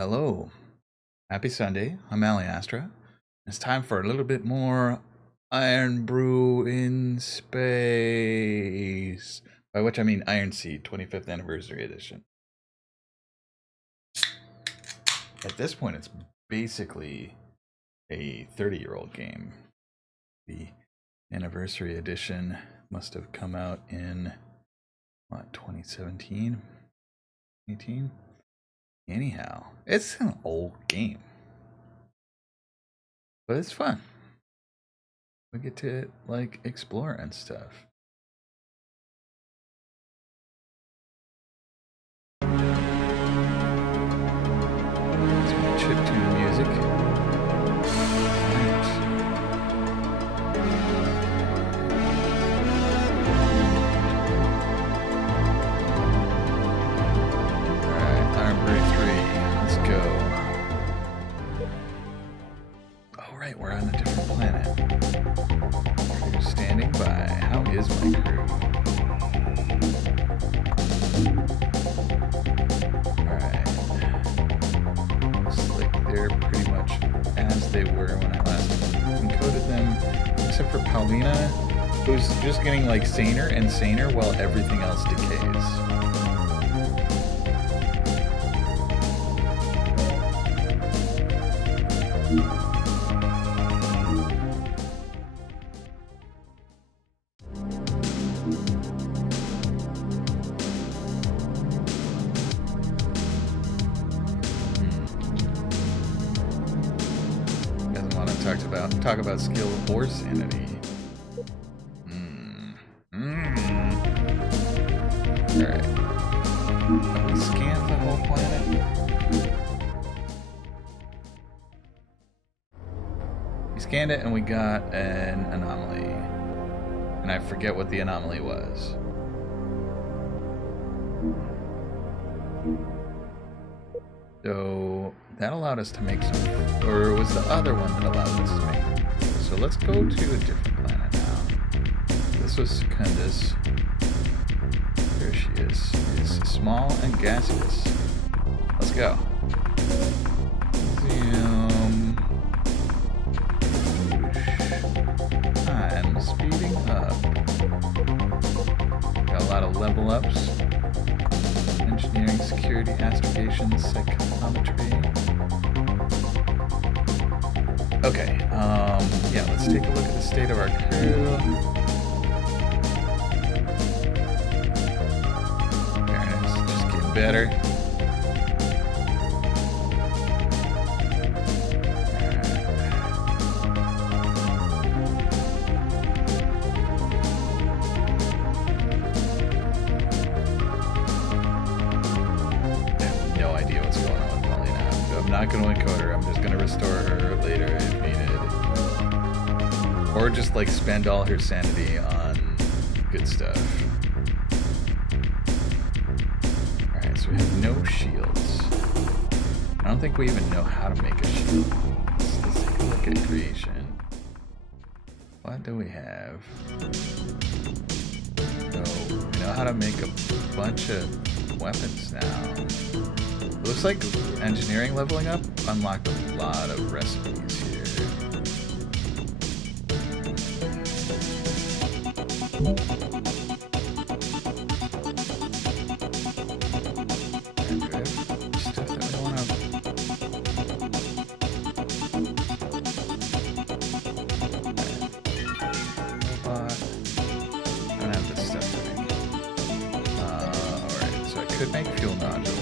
Hello, happy Sunday. I'm Alli. It's time for a little bit more Iron Brew in Space, by which I mean Ironseed 25th Anniversary Edition. At this point, it's basically a 30-year-old game. The Anniversary Edition must have come out in, what, 2017? 18? Anyhow, it's an old game, but it's fun. We get to like explore and stuff. Some chiptune music. We're on a different planet. Crew standing by. How is my crew? Alright. Looks like they're pretty much as they were when I last encoded them, except for Paulina, who's just getting like saner and saner while everything else decays. Talk about skill or sanity. Alright. Have we scanned the whole planet? We scanned it and we got an anomaly. And I forget what the anomaly was. So that allowed us to make some, or it was the other one that allowed us to make. So let's go to a different planet now. This was Secundus. There she is. It's small and gaseous. Let's go. Zoom. I'm speeding up. Got a lot of level ups. Engineering, security, astrogation, psychometry. Okay, yeah, let's take a look at the state of our crew. Fairness, just getting better. I'm not going to encode her. I'm just going to restore her later if needed. Or just like spend all her sanity on good stuff. Alright, so we have no shields. I don't think we even know how to make a shield. Let's take a look at creation. What do we have? So, we know how to make a bunch of weapons now. Looks like engineering leveling up unlocked a lot of recipes here. Stuff that we want to. Robot. I don't have this stuff to make. Alright, so I could make fuel nodules.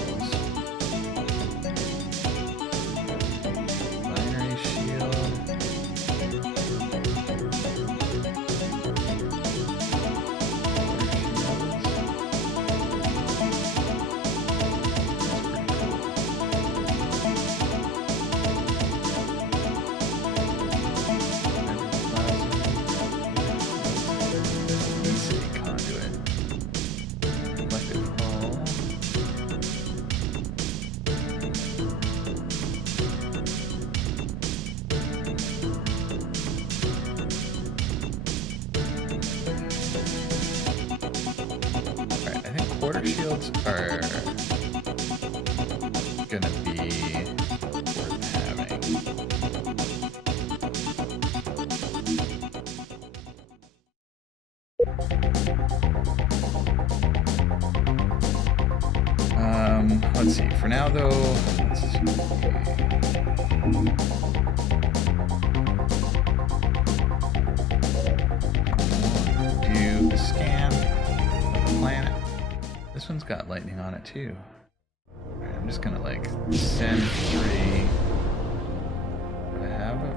Quarter shields are gonna be let's see. For now, though, let's see. Do the scan of the planet. This one's got lightning on it too. Alright, I'm just gonna like send 3. Do I have a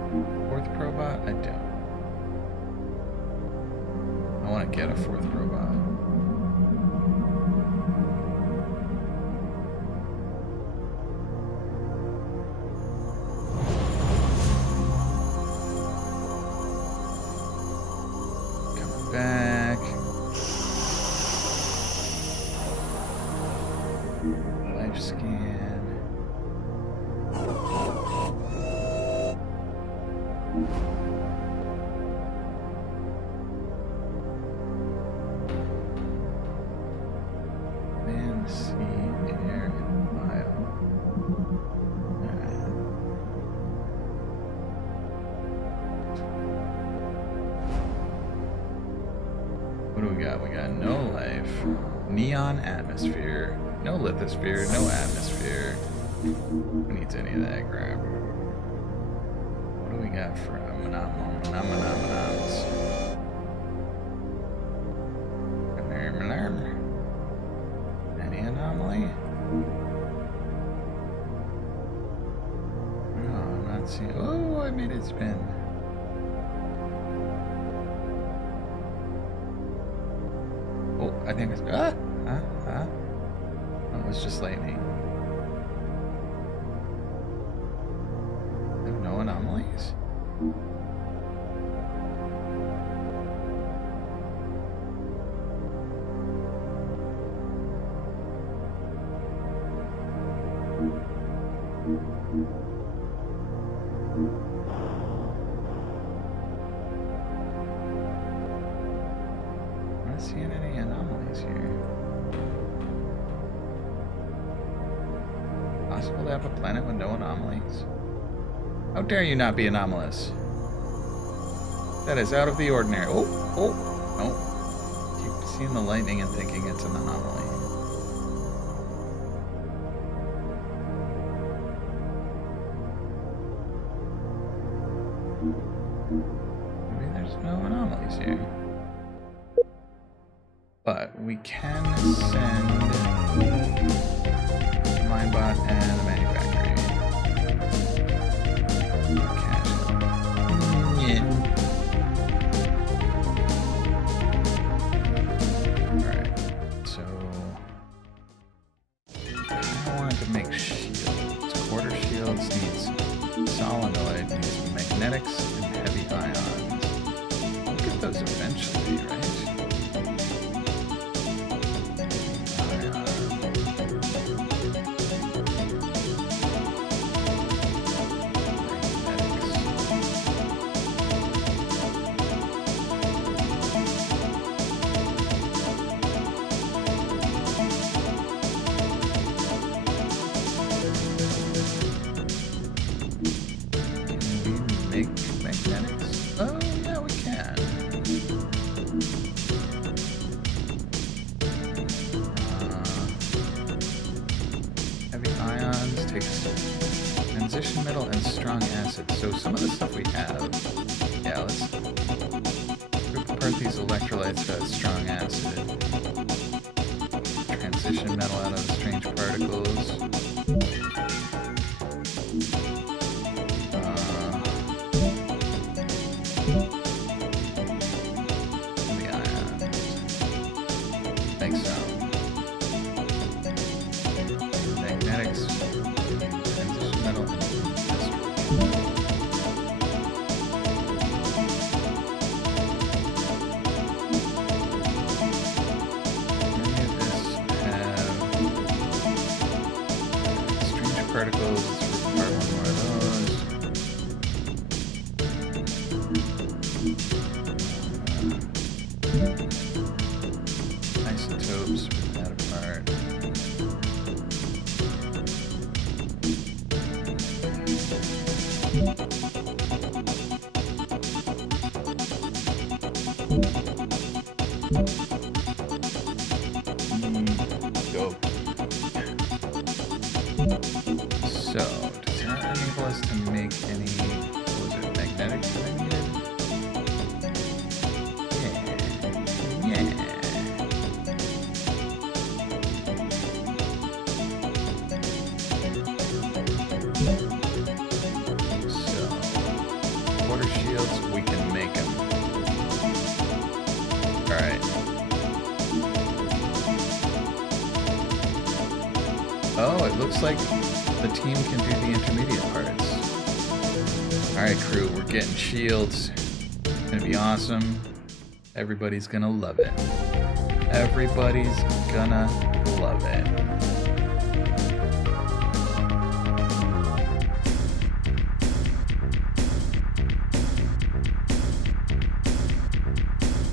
4th probot? I don't. I want to get a 4th probot. Back. Life scan. Land, sea, air, and bio. What do we got? We got no life, neon atmosphere, no lithosphere, no atmosphere. Who needs any of that crap? What do we got for anomalies? Any anomaly? No, I'm not seeing. Oh, I made it spin. I think it's oh, it was just lightning. There are no anomalies. I'm not seeing any anomalies here. Possible to have a planet with no anomalies? How dare you not be anomalous? That is out of the ordinary. Oh, no. Keep seeing the lightning and thinking it's an anomaly. Maybe there's no anomalies here. But we can send the Minebot and the manufactory. Catch it. Yeah. Alright, so I wanted to make shields. Quarter shields needs solenoid, needs magnetics and heavy ions. We'll get those eventually, right? Magnetics. Oh, yeah, we can. Heavy ions takes transition metal and strong acid. So some of the stuff we have, yeah, let's rip apart these electrolytes as strong acid. Transition metal out of the strange particles. Particles, let's require one more of those. Isotopes, rip that apart. Dope. So, does that enable us to make any, what was it, magnetics that I needed? Yeah. So, quarter shields, we can make them. Alright. Oh, it looks like the team can do the intermediate parts. Alright, crew, we're getting shields. It's gonna be awesome. Everybody's gonna love it. Everybody's gonna love it.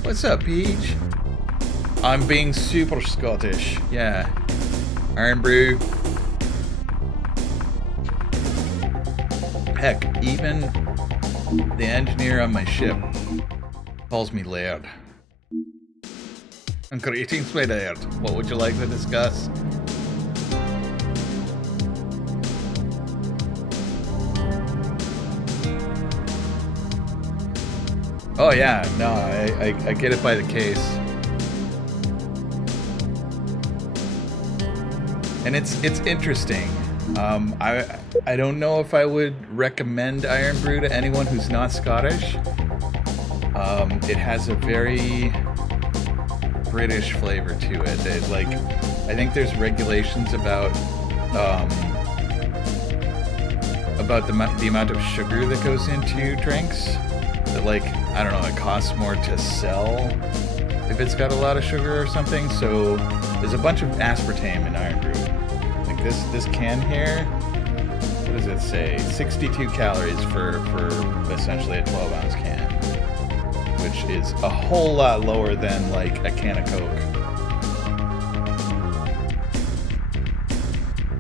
What's up, Peach? I'm being super Scottish. Yeah. Iron Brew. Heck, even the engineer on my ship calls me Laird. And greetings, my Laird. What would you like to discuss? Oh yeah, no, I get it by the case. And it's interesting. I don't know if I would recommend Iron Brew to anyone who's not Scottish. It has a very British flavor to it. Like, I think there's regulations about the amount of sugar that goes into drinks. That, like, I don't know, it costs more to sell if it's got a lot of sugar or something. So there's a bunch of aspartame in Iron Brew. Like this can here, what does it say? 62 calories for essentially a 12-ounce can, which is a whole lot lower than like a can of Coke.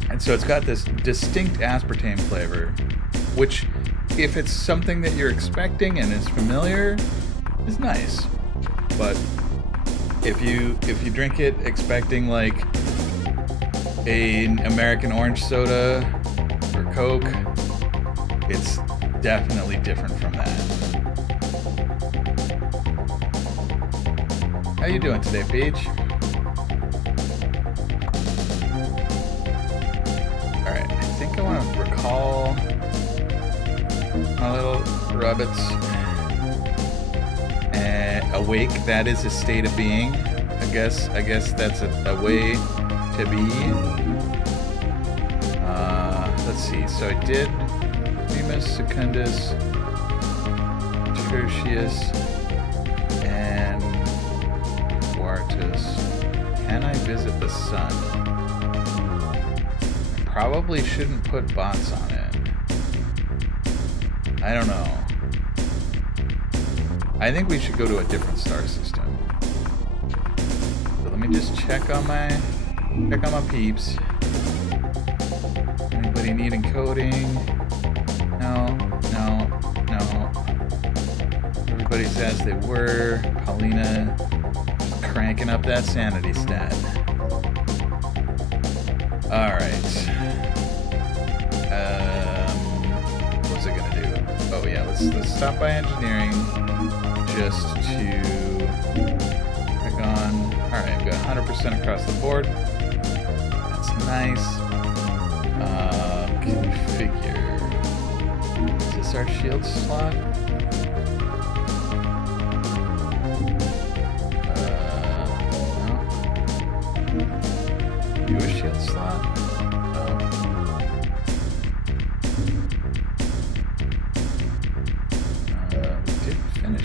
And so it's got this distinct aspartame flavor, which, if it's something that you're expecting and is familiar, is nice. But if you drink it expecting like an American orange soda or Coke, it's definitely different from that. How you doing today, Peach? Alright, I think I want to recall my little rabbits. Awake, that is a state of being. I guess that's a way to be. Let's see, so I did Primus, Secundus, Tertius, and Quartus. Can I visit the sun? Probably shouldn't put bots on it. I don't know. I think we should go to a different star system. So let me just check on my peeps. Anybody needing coding? No. Everybody's as they were. Paulina just cranking up that sanity stat. Alright. What was it gonna do? Oh yeah, let's stop by engineering just to click on. Alright, I've got 100% across the board. That's nice. Configure. Is this our shield slot? No. Do a shield slot?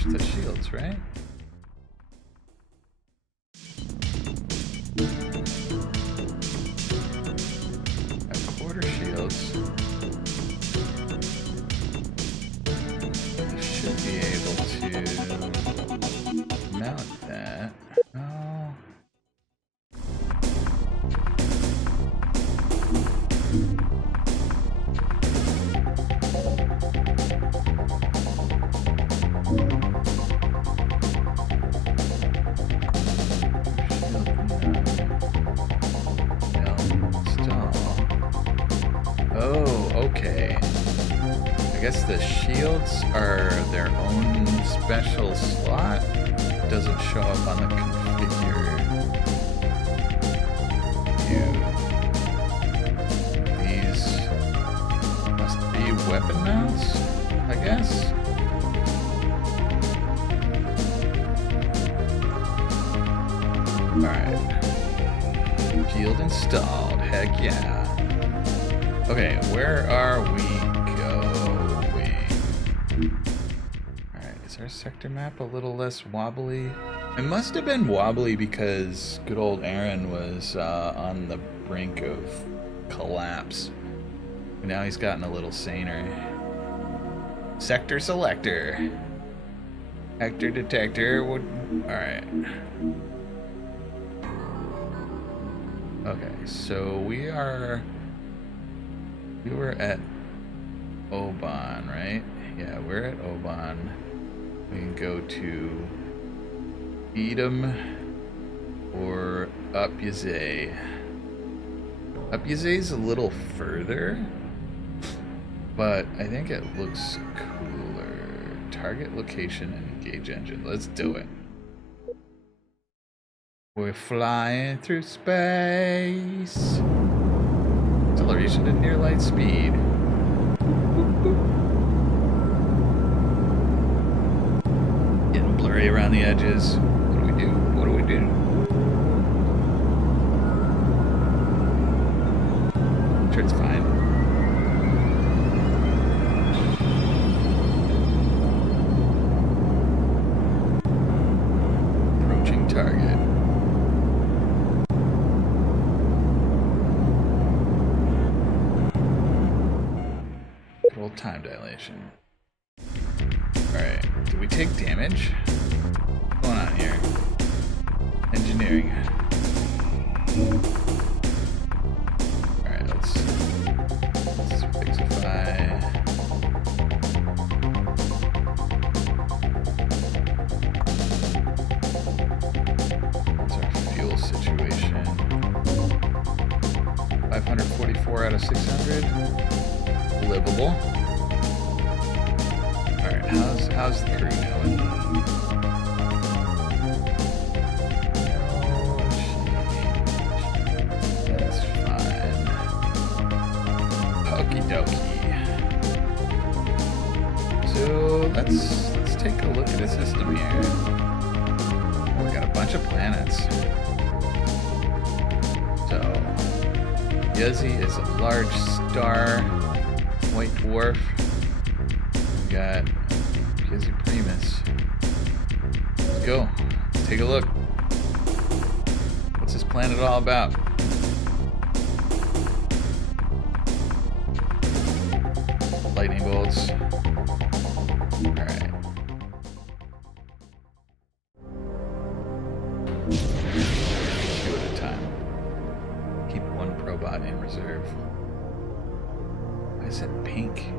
The shields, right? Got quarter shields. I should be able to mount that. Oh. guess the shields are their own special slot. It doesn't show up on the configure view. These must be weapon mounts, I guess. Alright. Shield installed. Heck yeah. Okay, where are we going? Alright, is our sector map a little less wobbly? It must have been wobbly because good old Aaron was on the brink of collapse. Now he's gotten a little saner. Sector selector. Actor detector. Alright. Okay, so we were at Oban, right? Yeah, we're at Oban. We can go to Edom or Up Yazay. Up Yazay's a little further, but I think it looks cooler. Target location and engage engine. Let's do it. We're flying through space. Acceleration to near light speed. Boop, boop. Getting blurry around the edges. What do we do? What do we do? I'm sure it's fine. Approaching target. Time dilation. Alright, did we take damage? What's going on here? Engineering. Alright, let's fixify. What's our fuel situation? 544 out of 600. Livable. Alright, how's the crew going? That's fine. Okie dokie. So let's take a look at the system here. We got a bunch of planets. So Yazzie is a large star. White dwarf. We got Yazzie Primus. Let's go. Let's take a look. What's this planet all about? Lightning bolts. Alright. Two at a time. Keep one probot in reserve. Why is it pink?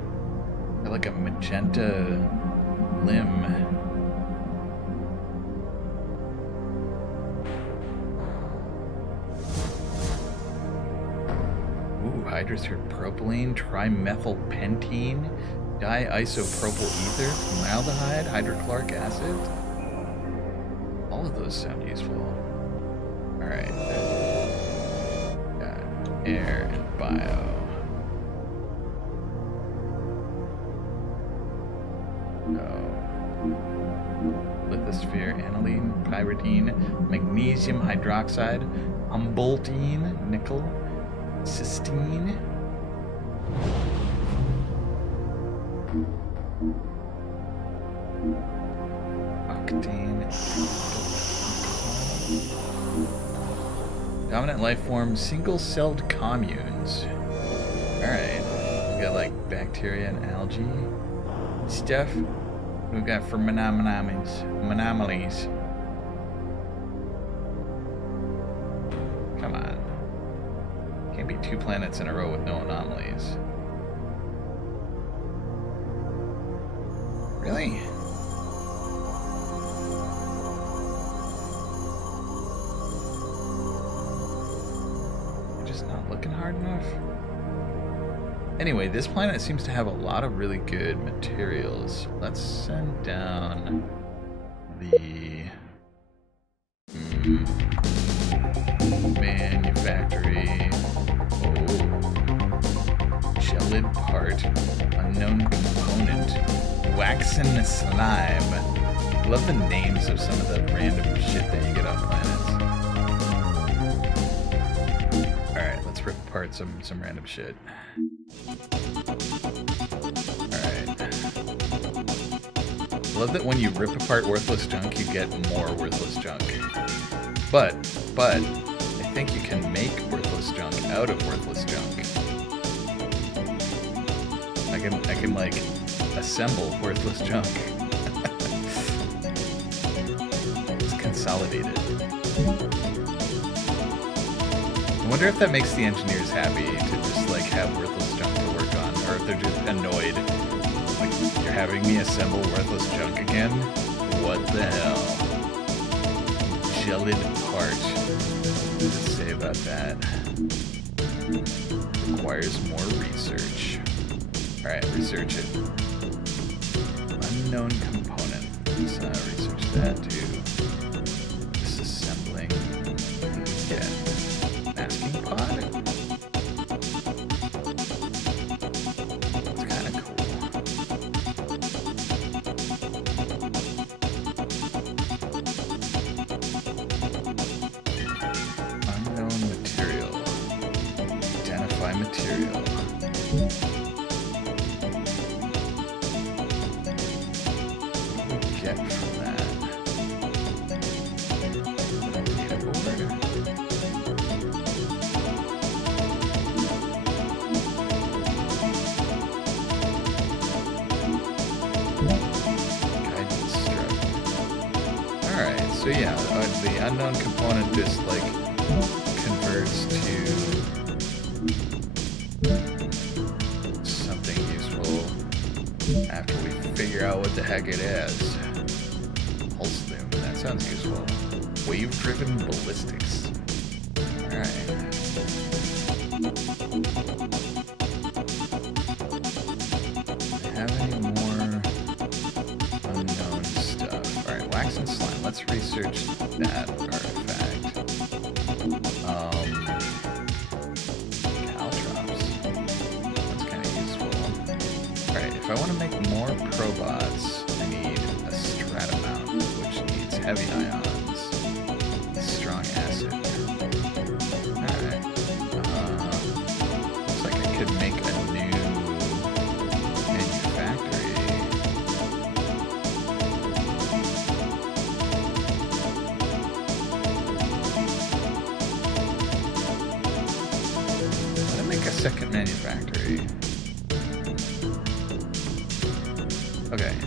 Got like a magenta limb. Ooh, hydrosphere propylene, trimethylpentene, diisopropyl ether, formaldehyde, hydrochloric acid. All of those sound useful. Alright. Got air and bio. Lithosphere, aniline, pyridine, magnesium hydroxide, humboldtine, nickel, cysteine. Octane. Dominant life form, single-celled communes. Alright. We got like bacteria and algae stuff. We've got for anomalies. Come on. Can't be 2 planets in a row with no anomalies. Really? You're just not looking hard enough? Anyway, this planet seems to have a lot of really good materials. Let's send down the manufactory. Oh, gelid part, unknown component, waxen slime. Love the names of some of the random shit that you get on planets. Alright, let's rip apart some random shit. Alright. Love that when you rip apart worthless junk, you get more worthless junk. But, I think you can make worthless junk out of worthless junk. I can like, assemble worthless junk. It's consolidated. I wonder if that makes the engineers happy to just like have worthless junk to work on, or if they're just annoyed. Like, you're having me assemble worthless junk again? What the hell? Gelid part. What does it say about that? Requires more research. Alright, research it. Unknown component. Let's research that too. Disassembling. Yeah. Masking pod? It's kind of cool. Unknown material. Identify material. What do we get from that? Data board. Guidance strip. Alright, so yeah, the unknown component just like converts to something useful after we figure out what the heck it is. Pulse loom, that sounds useful. Wave-driven ballistics. Alright. Have any more unknown stuff? Alright, wax and slime. Let's research that artifact. Caltrops. That's kind of useful. Alright, if I want to make more probots, I need a stratamount, which needs heavy ions, strong acid. Alright. Looks like I could make a new manufactory. Let me make a second manufactory. Okay. Alright.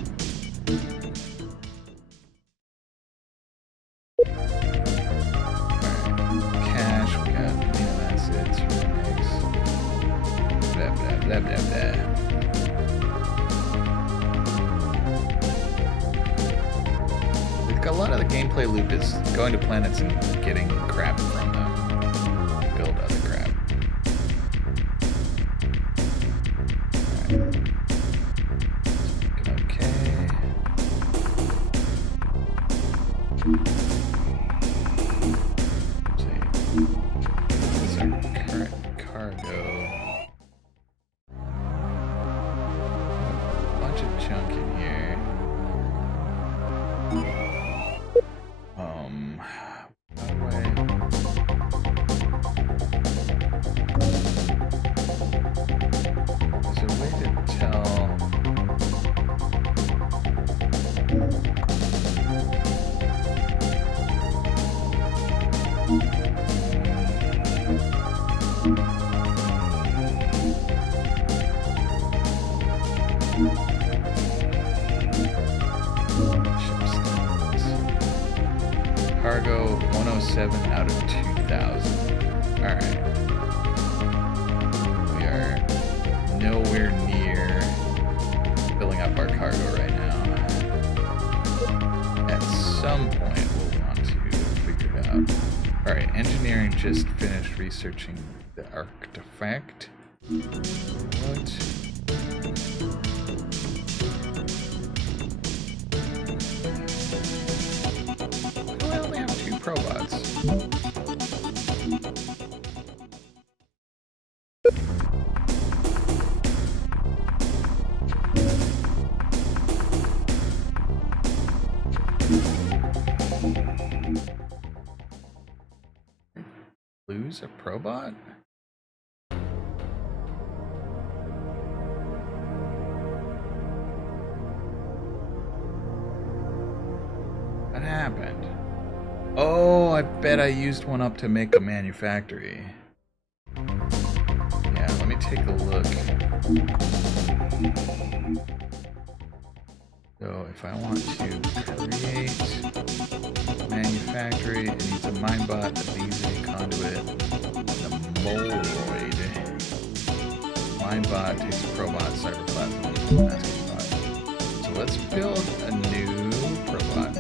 Cash, we got amino acids, remix. Blah, blah, blah, blah, blah. Like, a lot of the gameplay loop is going to planets and getting crap from them. Build other crap. Alright. Okay. Let's see. What's our current cargo? A bunch of junk in here. By the way. There's a way to tell. Cargo 107 out of 2,000. Alright. We are nowhere near filling up our cargo right now. At some point we'll want to figure it out. Alright, engineering just finished researching the artifact. What? Why do I only have 2 probots? Lose a probot? What happened? Oh, I bet I used one up to make a manufactory. Yeah, let me take a look. So if I want to create manufactory, it needs a minebot, a BZ conduit, a moloid. Minebot takes a probot, cyberplasm, masking bot. So let's build a new probot.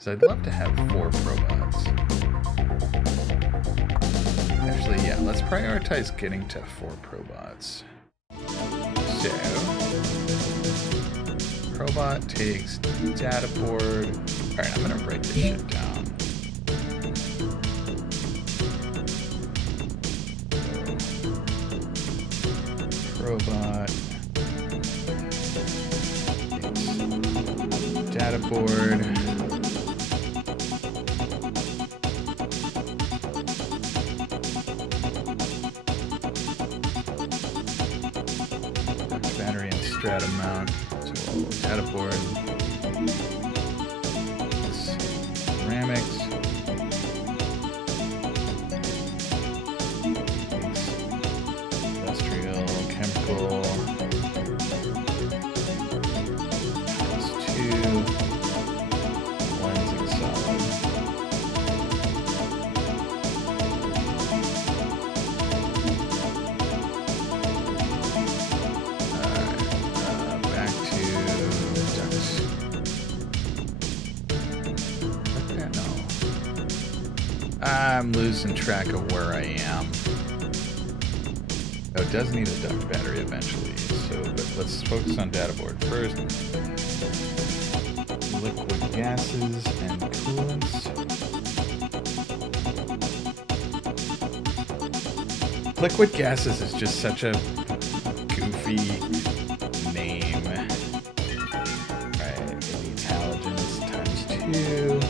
So I'd love to have 4 probots. Actually, yeah, let's prioritize getting to 4 probots. So, probot takes data board. Alright, I'm gonna write this shit down. Probot takes data board. Strata mount, so data board, ceramics, industrial, chemical, plus 2, lensing solid. I'm losing track of where I am. Oh, it does need a duct battery eventually, so but let's focus on data board first. Liquid gases and coolants. Liquid gases is just such a goofy name. Right, it needs halogens times 2.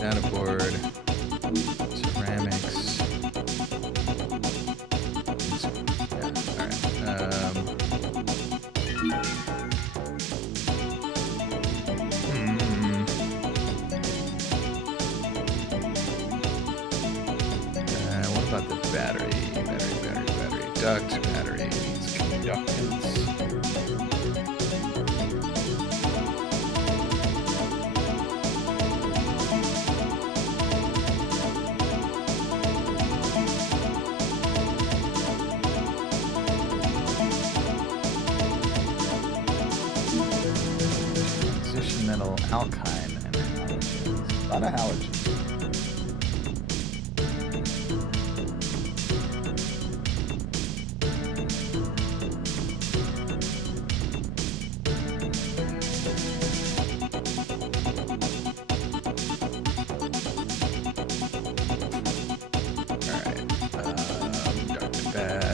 Data board, ceramics. Yeah, alright. What about the battery? Battery. Duct battery needs conductance. Metal, alkyne, and halogens. A lot of halogens.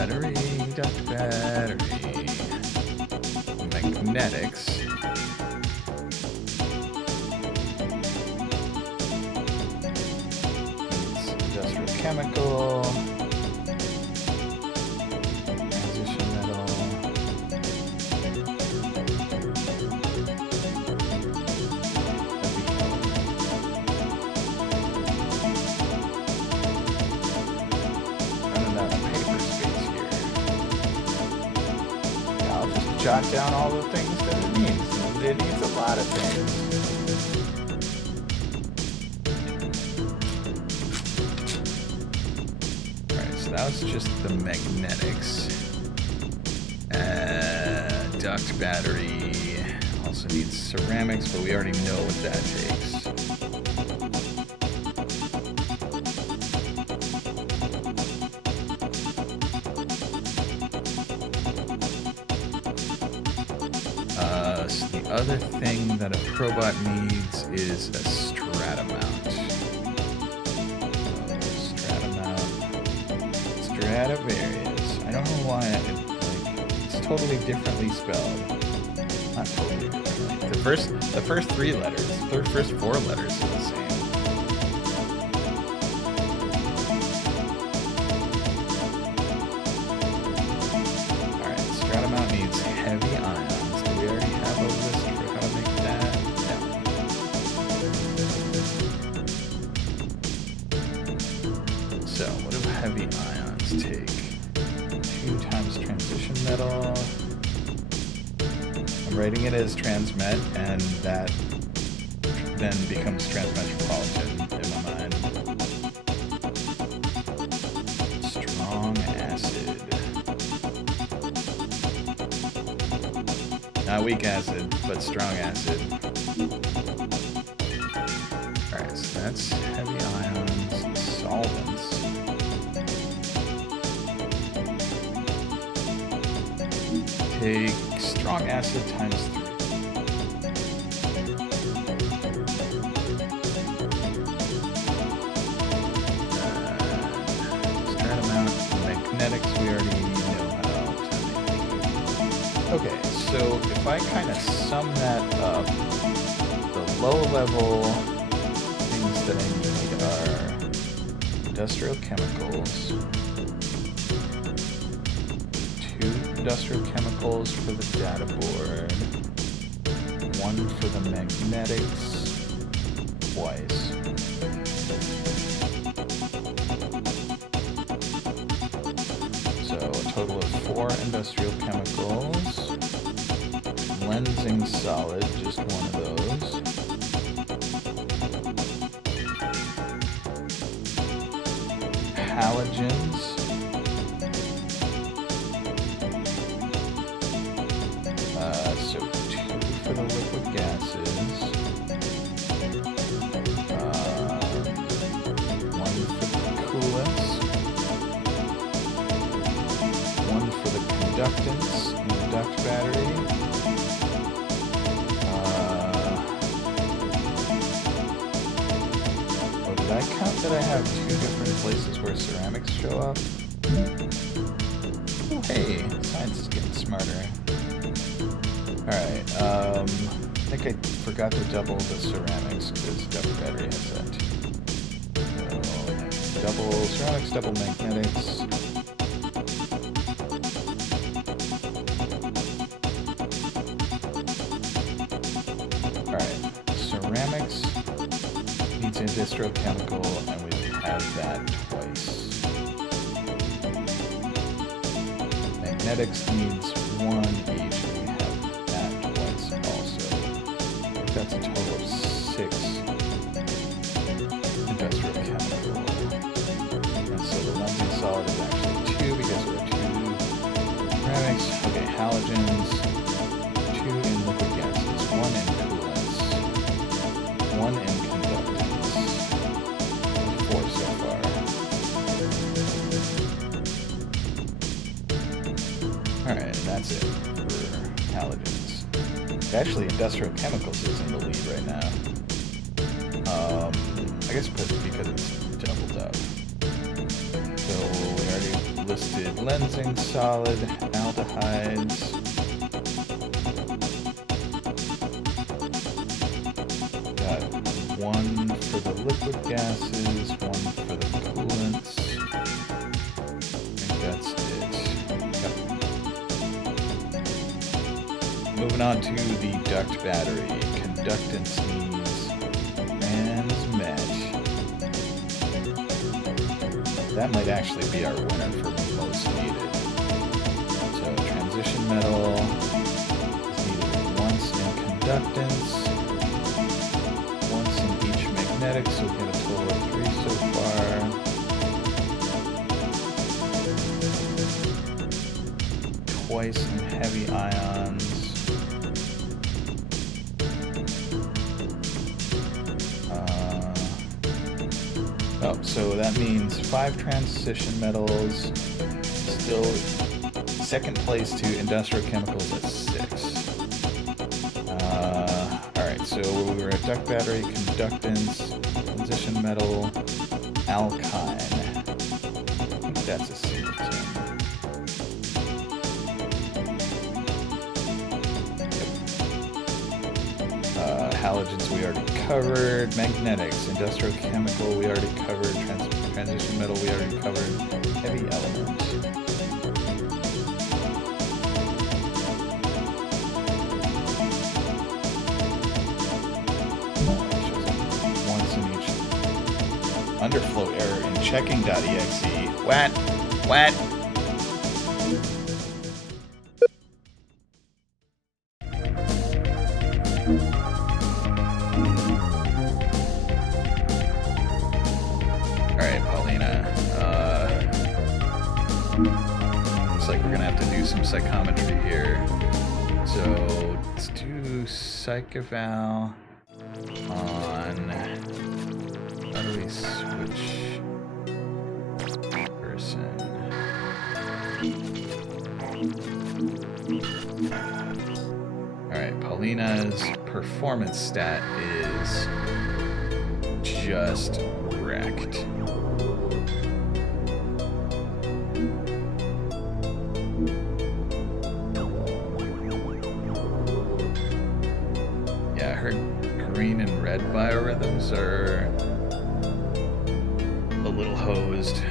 battery, duct battery, magnetics. It's industrial chemical, transition metal. Running out of paper space here. I'll just jot down all the things that it needs. And it needs a lot of things. Alright, so that was just the magnetics. Duct battery. Also needs ceramics, but we already know what that takes. So the other thing that a probot needs is a strata mount. Strata mount. Stradivarius. I don't know why it's totally differently spelled. Not totally differently. The first three letters, the first four letters are the same. Alright, strata mount needs heavy ions. Do we already have a list for how to make that? No. So, what do heavy ions take? 2 times transition metal. I'm writing it as transmet, and that then becomes transmetropolitan in my mind. Strong acid. Not weak acid, but strong acid. Alright, so that's heavy ions, solvents. Take strong acid times 3. Strata mount, magnetics, we already know how to make. Okay, so if I kind of sum that up, the low-level things that I need are industrial chemicals, 2 industrial chemicals for the data board, 1 for the magnetics, twice. So a total of 4 industrial chemicals. Lensing solid, just 1 of those. Halogens. So 2 for the liquid gases. 1 for the coolants. 1 for the conductants in the duct battery. Did I count that I have 2 different places where ceramics show up? Oh, hey, science is getting smarter. Alright, I think I forgot to double the ceramics because double battery has that too. So, double ceramics, double magnetics. Alright, ceramics needs industrial chemical, and we have that twice. Magnetics needs 1 each, and we have that twice also. I think that's a total of 6 industrial chemical. And so the lensing solid is actually 2 because of the 2 ceramics. Okay, halogens, 2 in liquid gases, 1 in coolants, 1 in conductants. 4 so far. Alright, and that's it for halogens. Actually, industrial chemicals is in the lead right now. I guess because it's doubled up. So we already listed conducted lensing solid aldehydes. Got one for the liquid gases, one for the coolants. I think that's it. Yep. Moving on to the duct battery. Conductance needs transmet. That might actually be our winner for most needed. So transition metal is needed once in conductance, once in each magnetic, so we get a total of 3 so far. Twice in heavy ions. So that means 5 transition metals, still second place to industrial chemicals at 6. Alright, so we were at duct battery, conductance, transition metal, alkyne. I think that's a C10. Yep. Halogens we already covered, magnetics, industrial chemical we already covered, transition metal we already covered, heavy elements. Once in each. Underflow error in checking.exe. What? Alright, Paulina. Looks like we're gonna have to do some psychometry here. So let's do psych eval on. How do we switch person? Alright, Paulina's performance stat is just wrecked. Yeah, her green and red biorhythms are a little hosed.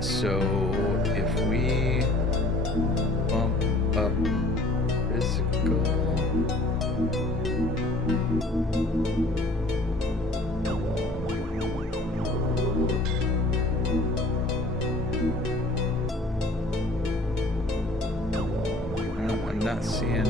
So if we bump up physical, I'm not seeing.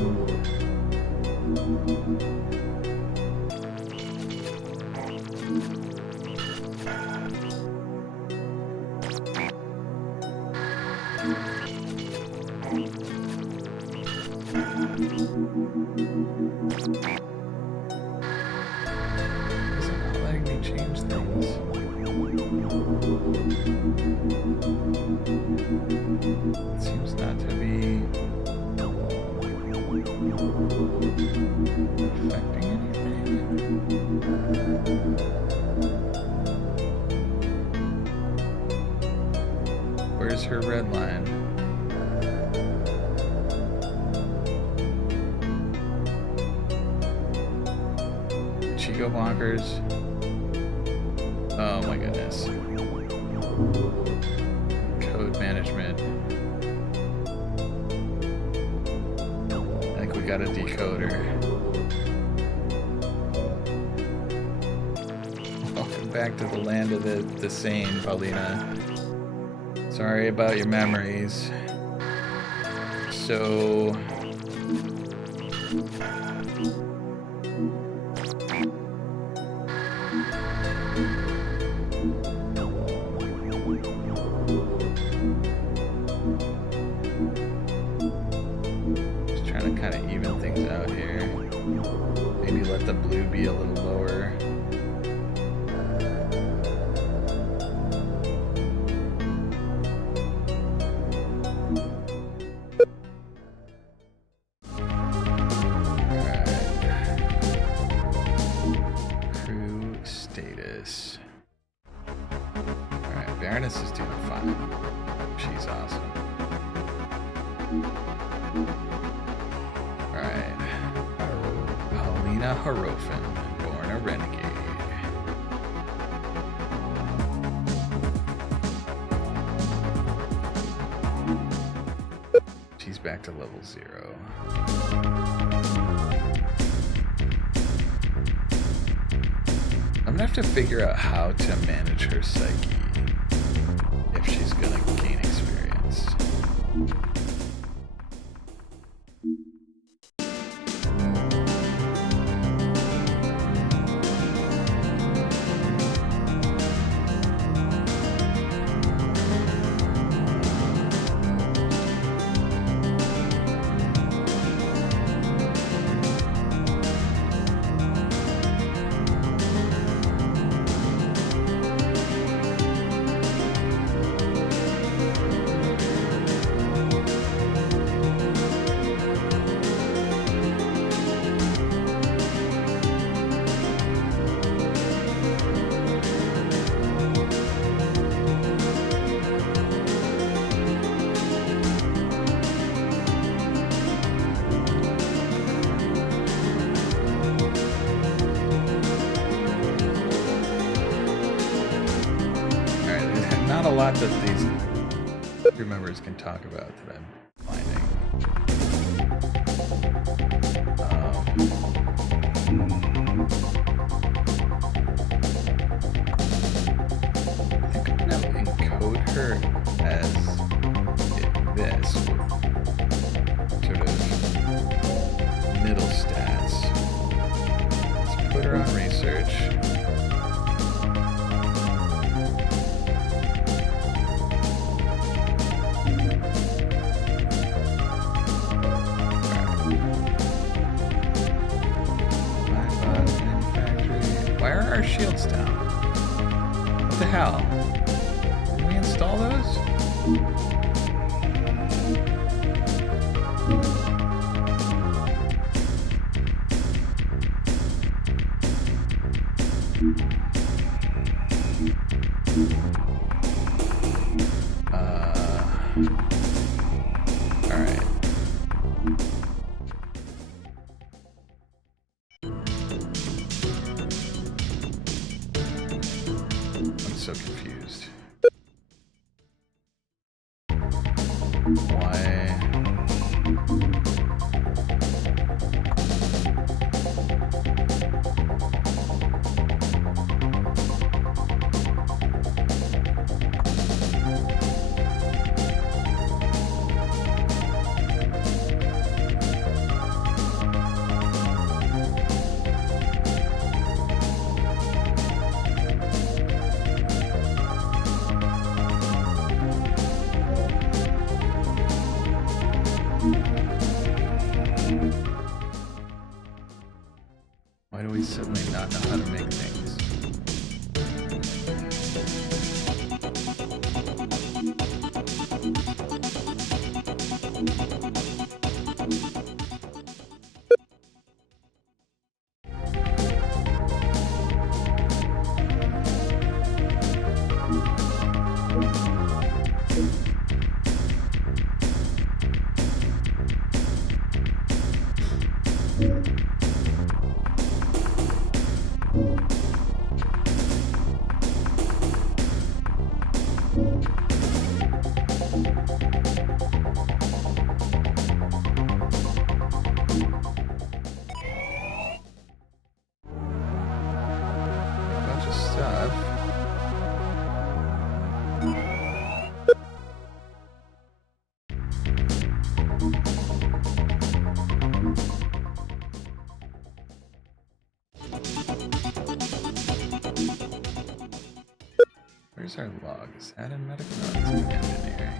Is it not letting me change things? It seems not to be affecting anything. Where's her red line? Did she go bonkers? Oh my goodness. Code management. I think we got a decoder. Welcome back to the land of the sane, Paulina. Sorry about your memories. So just trying to kind of even things out here. Maybe let the blue be a little lower. Baroness is doing fine. She's awesome. Alright. Paulina Harofin, born a renegade. She's back to level 0. I'm gonna have to figure out how to manage her psyche if she's gonna gain experience. Not a lot that these crew members can talk about that I'm finding. I think I'm gonna encode her as this with sort of middle stats. Let's put her on research. Why are our shields down? What the hell? Can we install those? Alright. I'm so confused. Why? Why do we suddenly not know how to make things? Bunch of stuff. Where's our log? Is that in medical? No, it's in engineering.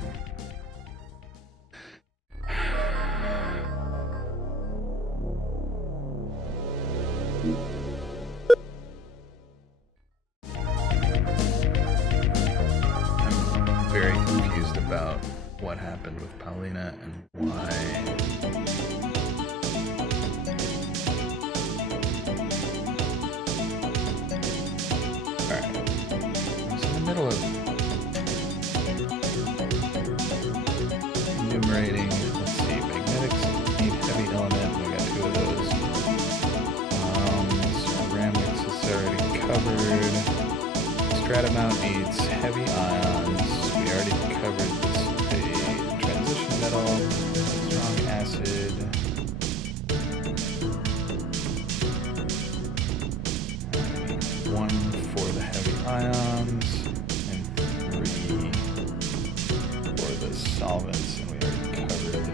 I'm very confused about what happened with Paulina and why. Alright. I was in the middle of covered. Stratamount needs heavy ions. We already covered this. The transition metal, strong acid. One for the heavy ions and 3 for the solvents, and we already covered.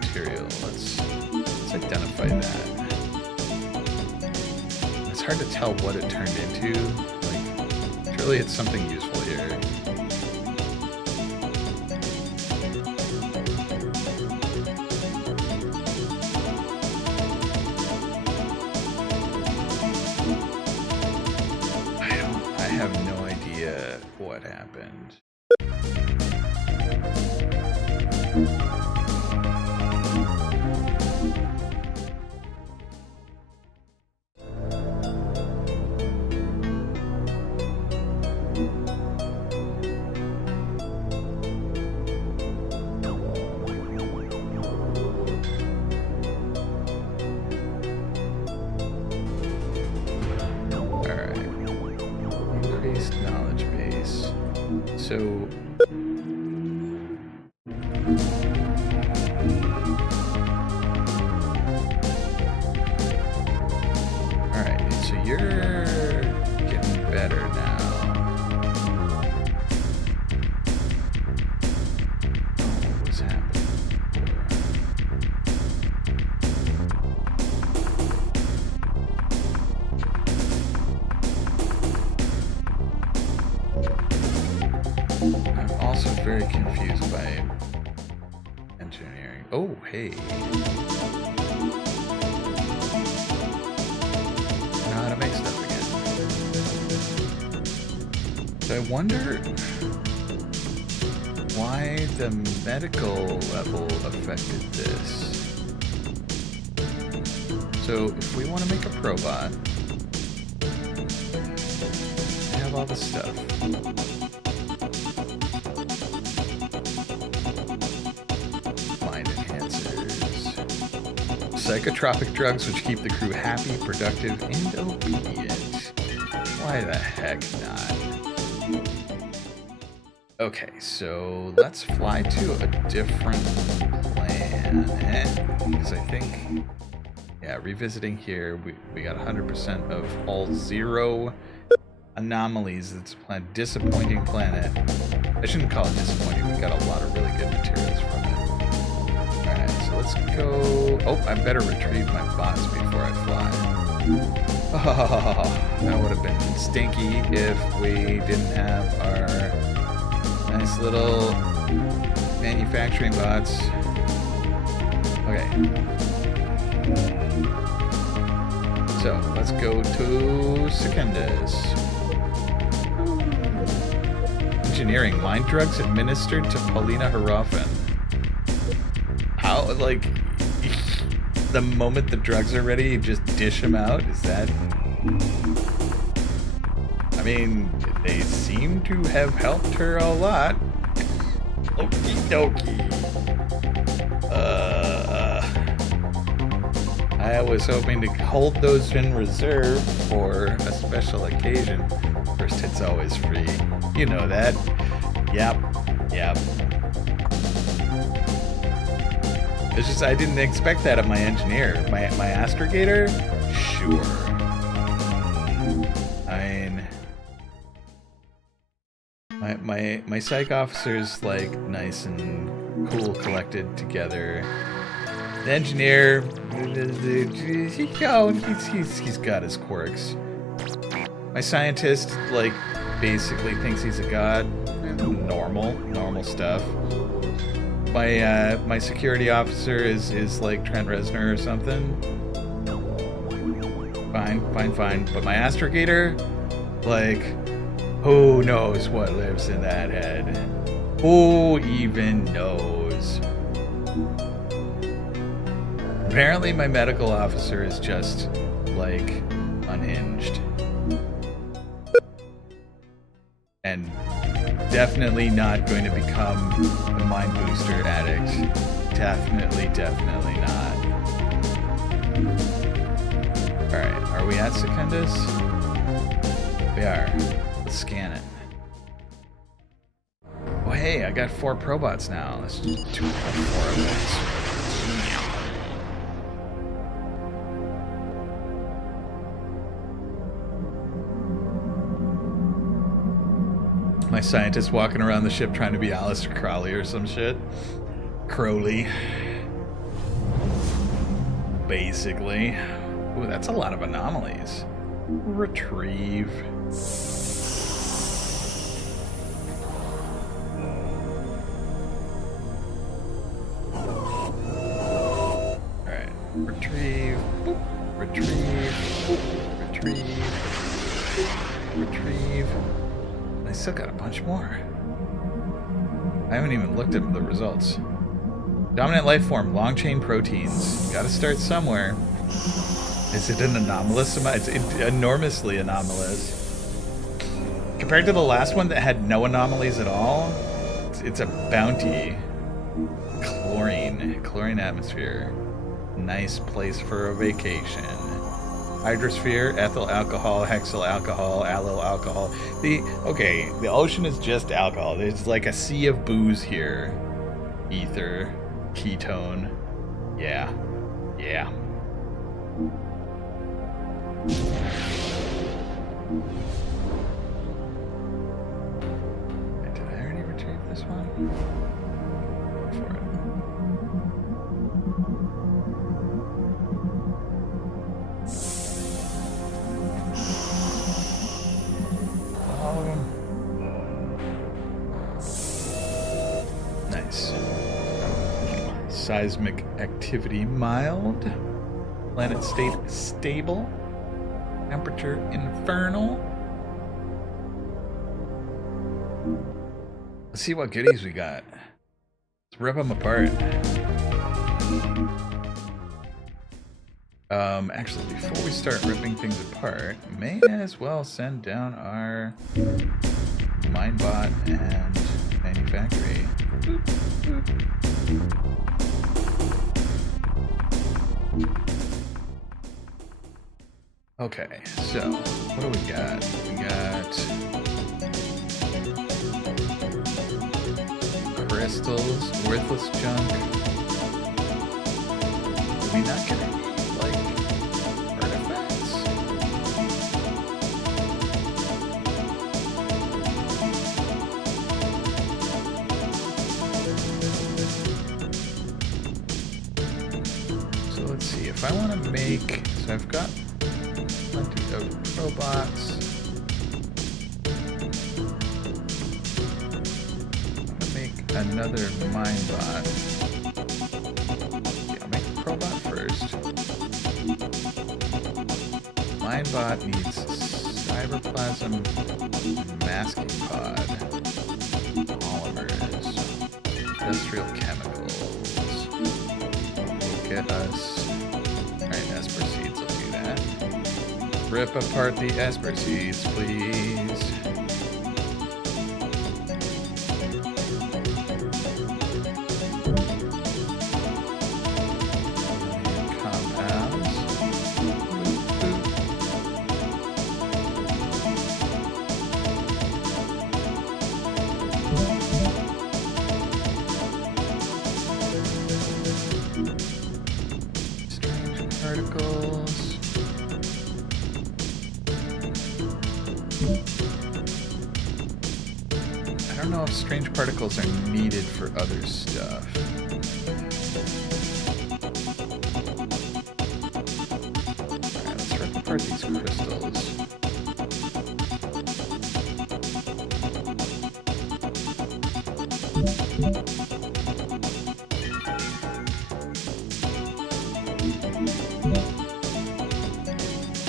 Material. Let's identify that. It's hard to tell what it turned into. Like, surely it's something useful here. I have no idea what happened. So alright, so you're getting better now. What was happening? I'm also very confused by engineering. Oh, hey. I know how to make stuff again. So I wonder why the medical level affected this. So if we want to make a probot, I have all the stuff. Psychotropic drugs which keep the crew happy, productive, and obedient. Why the heck not? Okay, so let's fly to a different plan. Because I think, yeah, revisiting here, we got 100% of all 0 anomalies. It's a disappointing planet. I shouldn't call it disappointing. We got a lot of really good materials from it. Let's go. Oh, I better retrieve my bots before I fly. Oh, that would have been stinky if we didn't have our nice little manufacturing bots. Okay. So, let's go to Secundus. Engineering. Mind drugs administered to Paulina Hierophant. How, like, the moment the drugs are ready, you just dish them out? Is that... I mean, they seem to have helped her a lot. Okie dokie. I was hoping to hold those in reserve for a special occasion. First hit's always free. You know that. Yep. It's just I didn't expect that of my engineer. My astrogator? Sure. I mean, my psych officer's like nice and cool, collected together. The engineer, he's got his quirks. My scientist, like, basically thinks he's a god. Normal stuff. My security officer is like Trent Reznor or something. Fine. But my astrogator, like, who knows what lives in that head? Who even knows? Apparently my medical officer is just, like, unhinged. And definitely not going to become a mind booster addict. Definitely not. Alright, are we at Secundus? We are. Let's scan it. Oh hey, I got 4 probots now. Let's just do 4 of these. My scientist walking around the ship trying to be Aleister Crowley or some shit. Crowley. Basically. Ooh, that's a lot of anomalies. Retrieve. Alright. Retrieve. Boop. Retrieve. Boop. Retrieve. Retrieve. I still got a bunch more. I haven't even looked at the results. Dominant life form, long chain proteins. Gotta start somewhere. Is it an anomalous amount? It's enormously anomalous. Compared to the last one that had no anomalies at all, it's a bounty. Chlorine atmosphere. Nice place for a vacation. Hydrosphere, ethyl alcohol, hexyl alcohol, allyl alcohol. The ocean is just alcohol. There's like a sea of booze here. Ether, ketone. Yeah. Did I already retrieve this one? Go for it. Nice. Seismic activity mild. Planet state stable. Temperature infernal. Let's see what goodies we got. Let's rip them apart. Actually, before we start ripping things apart, may as well send down our Minebot and Manufactory. Okay, so what do we got? We got crystals, worthless junk. Are we not gonna need like artifacts? So let's see if I want to make. So I've got plenty of robots. I'm gonna make another Minebot. Yeah, I'll make a Probot first. Minebot needs cyberplasm, masking pod, polymers, industrial chemicals. Will get us. Alright, Esper seeds will do that. Rip apart the Esper seeds, please. Compounds. Strange particles. I don't know if strange particles are needed for other stuff. Alright, let's rip apart these crystals.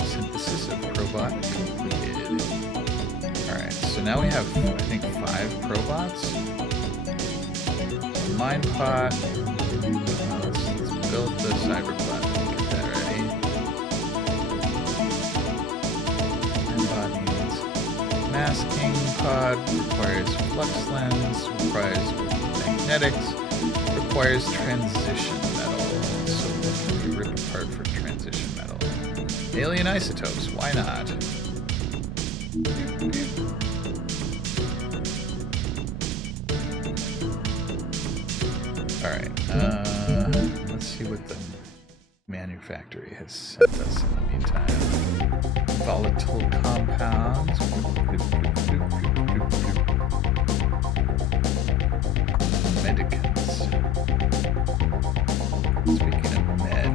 Synthesis of probot completed. Alright, so now we have, I think, 5 probots. Minepot. Let's build the cyberpot. Get that ready. Minebot needs masking pod, requires flux lens, requires magnetics, requires transition metal. So what can we rip apart for transition metal? Alien isotopes, why not? Alright, let's see what the manufactory has sent us in the meantime. Volatile compounds. Medicants. Speaking of med,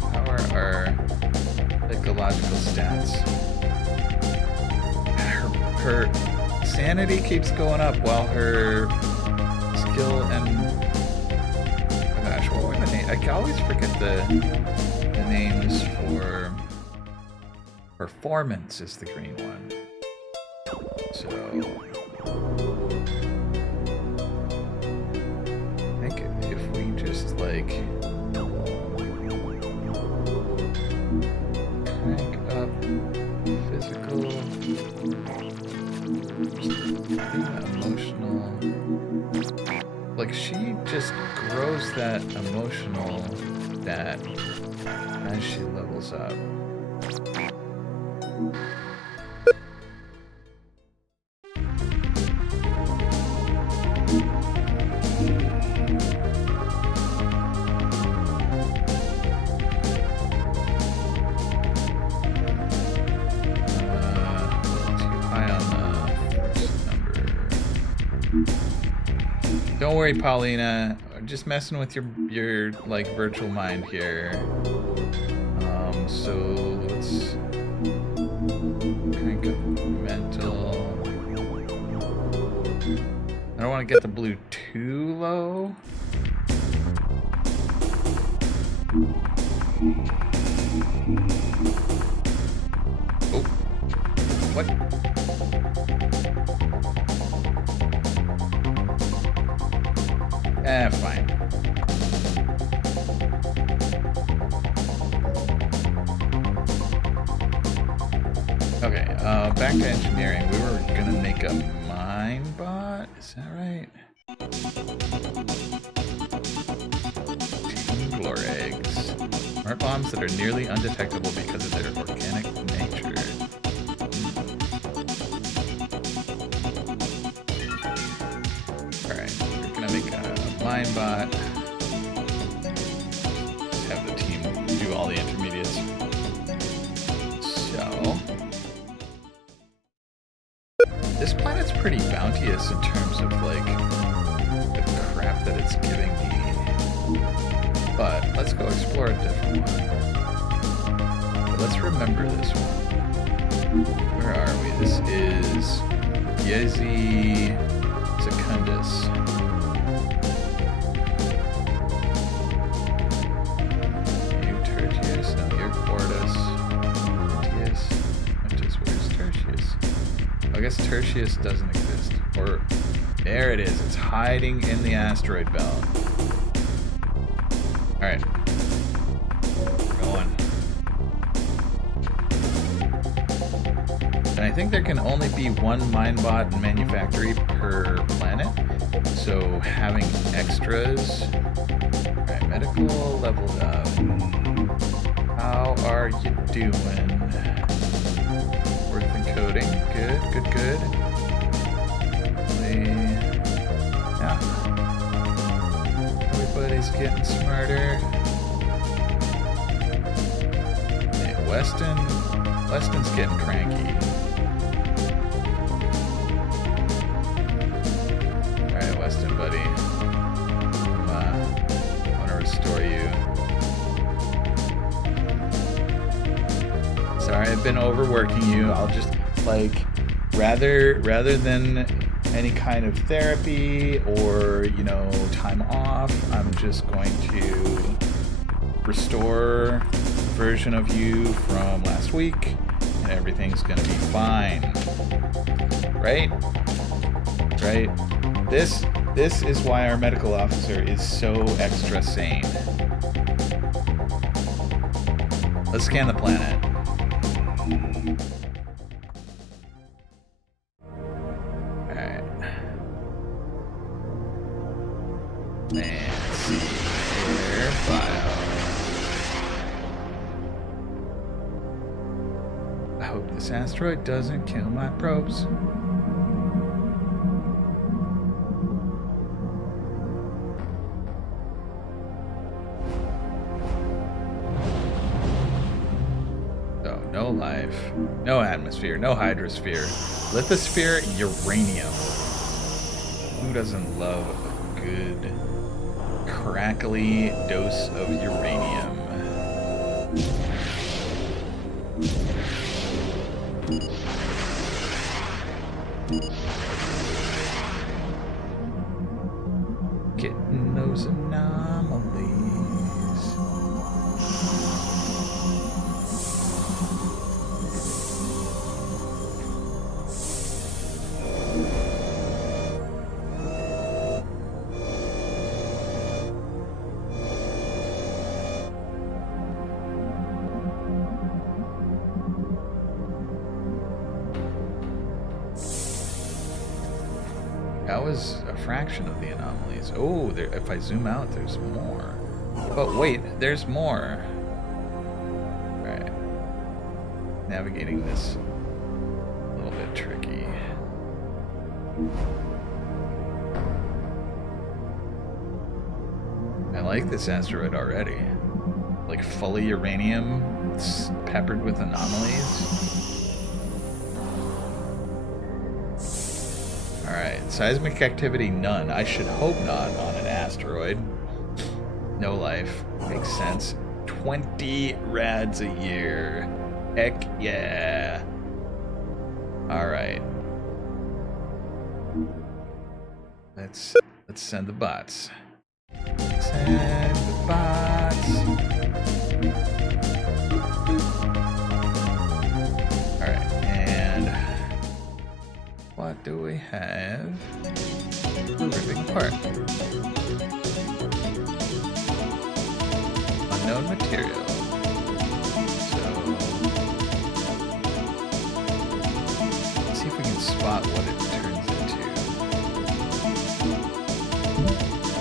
how are our ecological stats? Her sanity keeps going up while her skill and gosh, what were the names? I always forget the names for performance is the green one. So I think if we just like crank up physical, emotional, like she just grows that emotional stat as she levels up. Don't worry, Paulina. I'm just messing with your like virtual mind here. So let's crank up mental. I don't want to get the blue too low. Oh, what? Fine. Okay, back to engineering. We were gonna make a mine bot, is that right? Tingler eggs. Smart bombs that are nearly undetectable because of their organic nature. Mine bot. Have the team do all the intermediates. So this planet's pretty bounteous in terms of like the crap that it's giving me. But let's go explore a different one. But let's remember this one. Where are we? This is Yezi Secundus. I guess Tertius doesn't exist. Or there it is. It's hiding in the asteroid belt. Alright. Going. And I think there can only be one minebot and manufactory per planet. So having extras. Alright, medical leveled up. How are you doing? Worth encoding. Good. Yeah. Everybody's getting smarter. Hey, Weston's getting cranky. Alright, Weston, buddy. I want to restore you. Sorry, I've been overworking you. I'll just, like, rather than any kind of therapy or, you know, time off, I'm just going to restore a version of you from last week, and everything's gonna be fine. Right? This is why our medical officer is so extra sane. Let's scan the planet. Let's see here. Bio. I hope this asteroid doesn't kill my probes. So, no life, no atmosphere, no hydrosphere. Lithosphere, uranium. Who doesn't love a good crackly dose of uranium? Getting those anomalies. That was a fraction of the anomalies. Oh, there, if I zoom out, there's more. But wait, there's more. Alright. Navigating this a little bit tricky. I like this asteroid already. Like fully uranium, it's peppered with anomalies. Alright, seismic activity none. I should hope not on an asteroid. No life. Makes sense. 20 rads a year. Heck yeah. Alright. Let's send the bots. Send the bots. Alright, and what do we have? Ripping apart. Unknown material. So let's see if we can spot what it turns into.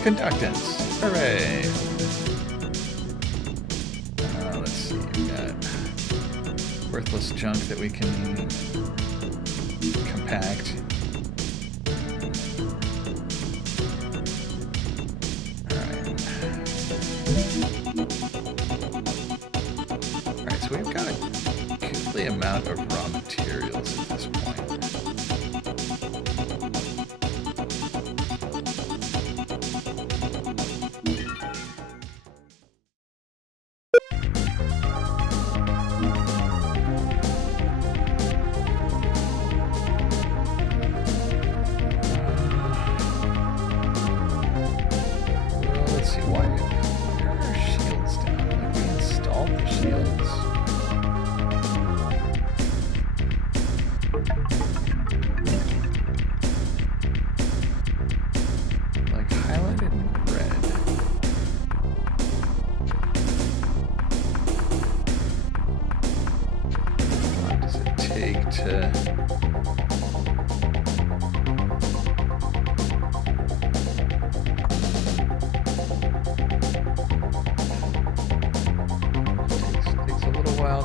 Conductance. Hooray! Let's see. We got worthless junk that we can compact. Alright, so we've got a goodly amount of raw materials at this point.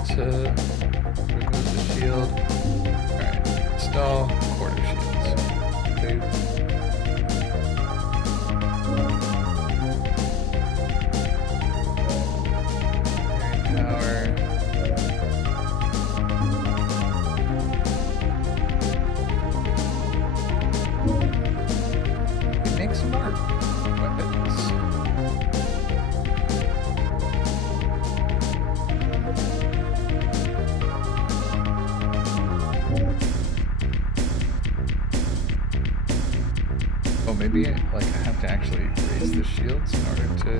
To remove the shield. Alright, install quarter shields. Boop. Power. We make some more weapons. Maybe I have to actually raise the shields in order to...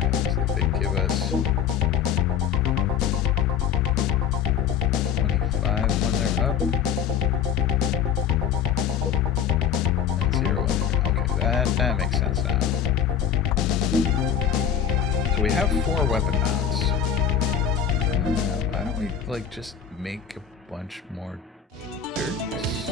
Looks like they give us 25 when they're up. And 0 when they're... Okay, that makes sense now. So we have 4 weapon mounts. Why don't we, like, just make a bunch more dirks.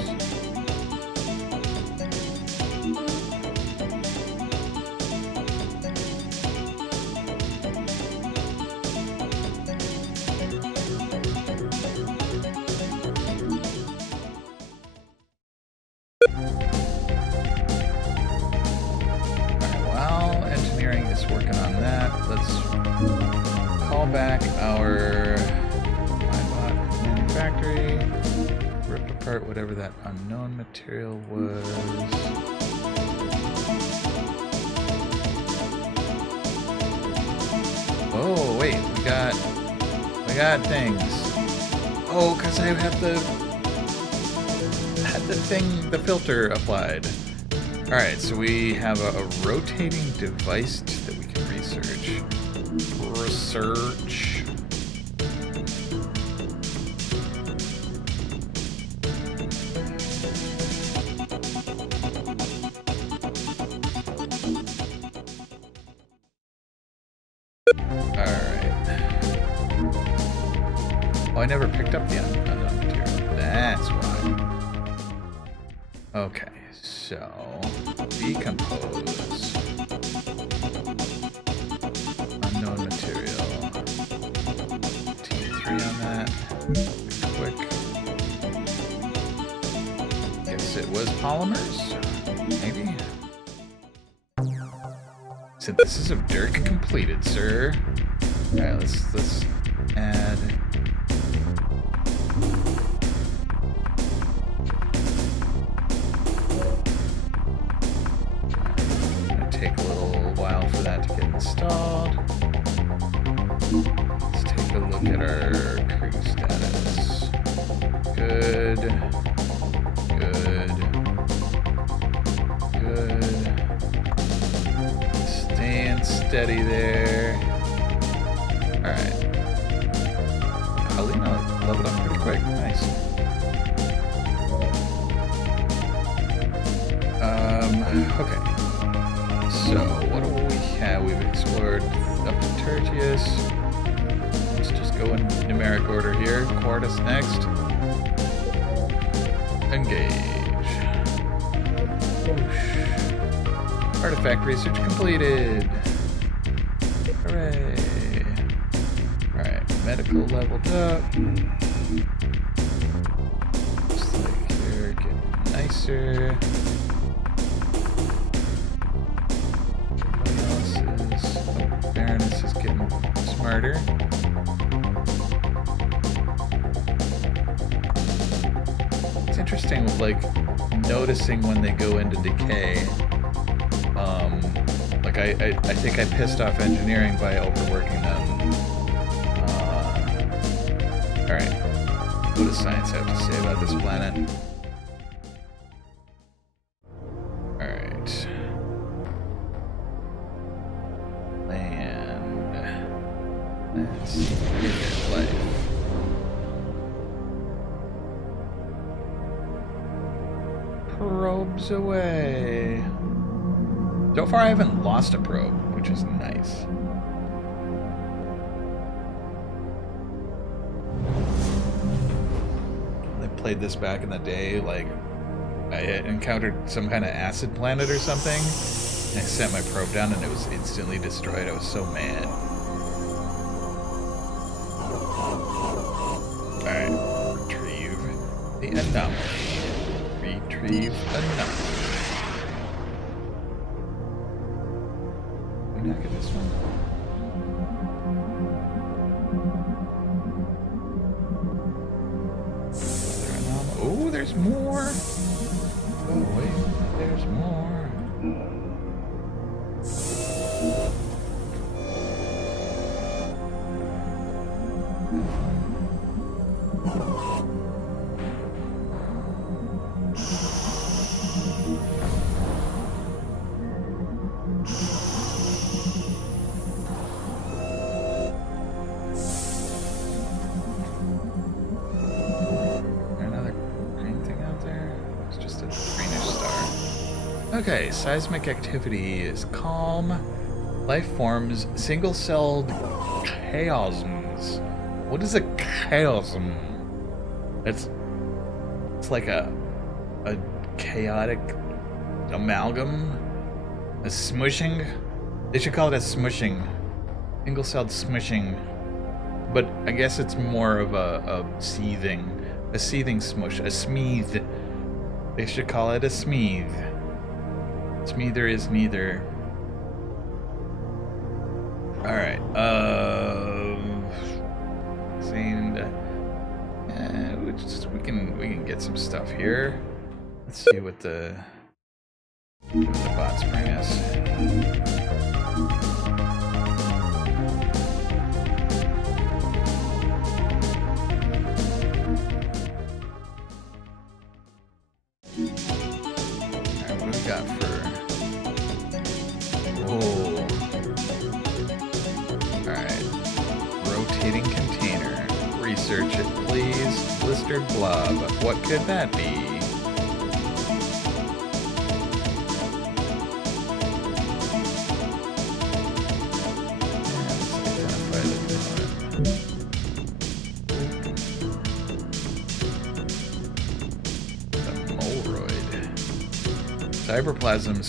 Working on that. Let's call back our iBot manufactory. Rip apart whatever that unknown material was. Oh wait, we got things. Oh, cause I had the filter applied. Alright, so we have a rotating device that we can research. Alright. Oh, I never picked up the unknown material. That's why. Okay. So, decompose. Unknown material. T3 on that. Quick. Guess it was polymers? Maybe? Synthesis of dirt completed, sir. Alright, let's add. Take a little while for that to get installed. Let's take a look at our crew status. Good. Staying steady there. Alright. Alina leveled up pretty quick. Nice. Okay. So, what do we have? We've explored up to Tertius. Let's just go in numeric order here. Quartus next. Engage. Whoosh. Artifact research completed. Hooray. Alright, medical leveled up. Looks like you're getting nicer. Baroness is getting smarter. It's interesting with like noticing when they go into decay. Like I think I pissed off engineering by overworking them. Alright. What does science have to say about this planet? Alright. Let's get life. Probes away. So far I haven't lost a probe, which is nice. I played this back in the day, like I had encountered some kind of acid planet or something, and I sent my probe down and it was instantly destroyed. I was so mad. Alright, retrieve the anomaly. Retrieve anomaly. Can we not get this one? Oh, there's more! Oh, wait, there's more. Okay, seismic activity is calm. Life forms single-celled chiasms. What is a chiasm? It's like a chaotic amalgam, a smushing. They should call it a smushing, single-celled smushing. But I guess it's more of a seething smush, a smeeth. They should call it a smeeth. Smeether is neither. All right. We can get some stuff here. Let's see what the bots bring us. Alright, what do we got for... Oh. Alright. Rotating container. Research it, please. Blistered blob. What could that be? Cyberplasm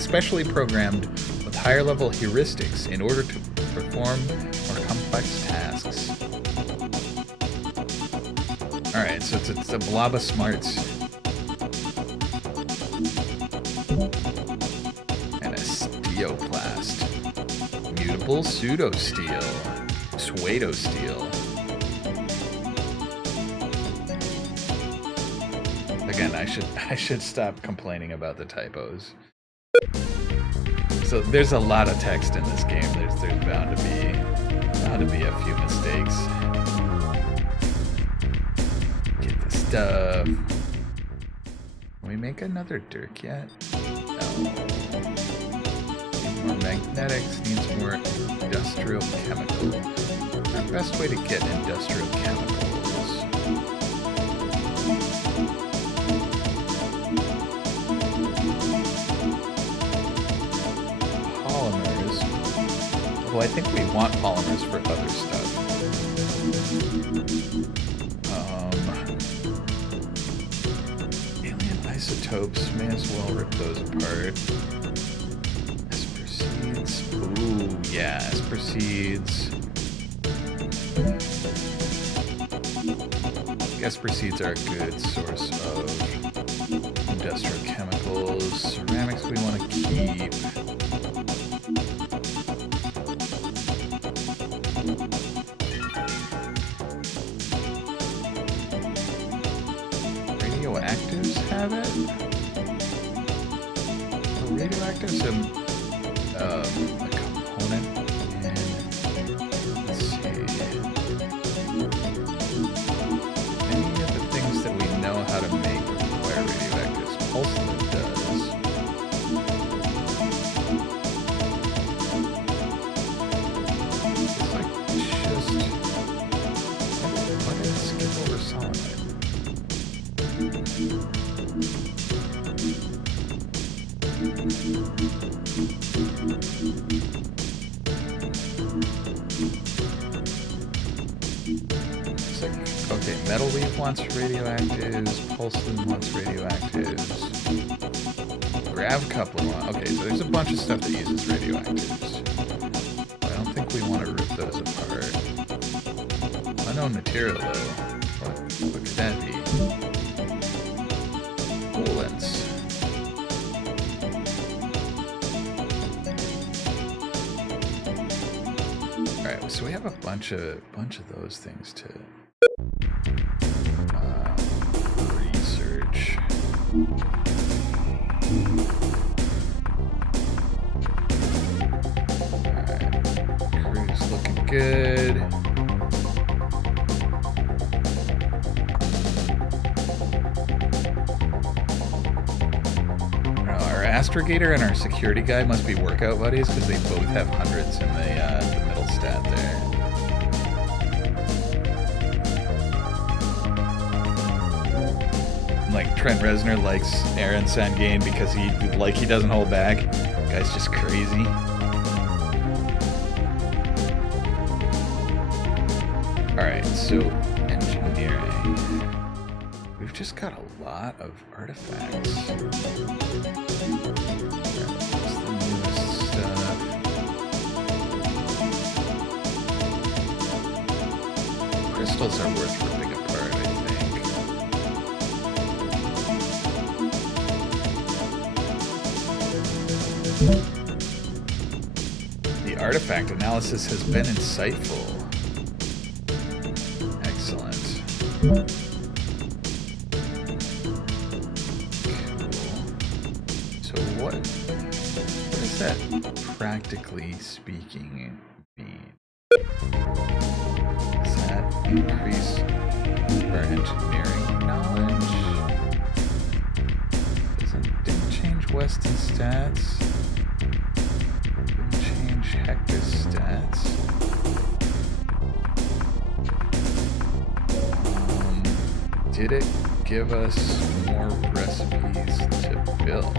specially programmed with higher level heuristics in order to perform more complex tasks. Alright, so it's a blob of smarts. And a steoplast. Mutable pseudo-steel. Pseudo-steel. Again, I should stop complaining about the typos. So there's a lot of text in this game. There's bound to be a few mistakes. Get the stuff. Can we make another dirk yet? No. Need more magnetics, needs more industrial chemical. The best way to get industrial chemicals. Well, I think we want polymers for other stuff. Alien isotopes, may as well rip those apart. Esper seeds. Ooh, yeah, Esper seeds. Esper seeds are a good source of industrial chemicals. Ceramics we want to keep. Radioactives have it? Radioactives have a component in, let's see, any of the things that we know how to make require radioactives. Pulsar does. It's like just, why did it skip over solenoid? It's like, okay, Metal Leaf wants radioactives, Pulsar wants radioactives, Grav Coupler wants, okay, so there's a bunch of stuff that uses radioactives. I don't think we want to rip those apart. Unknown material though, what could that be? Coolants. Alright, so we have a bunch of those things to research. Alright, crew's looking good. Astrogator and our security guy must be workout buddies because they both have hundreds in the middle stat there. Like Trent Reznor likes Ironseed game because he doesn't hold back. Guy's just crazy. All right, so engineering. We've just got a lot of artifacts. What's the newest stuff? Crystals are worth ripping apart, I think. The artifact analysis has been insightful. Excellent. Cool. So what does that practically speaking mean? Does that increase our engineering knowledge? Didn't change Weston's stats. Didn't change Hector's stats. Did it give us more recipes to build?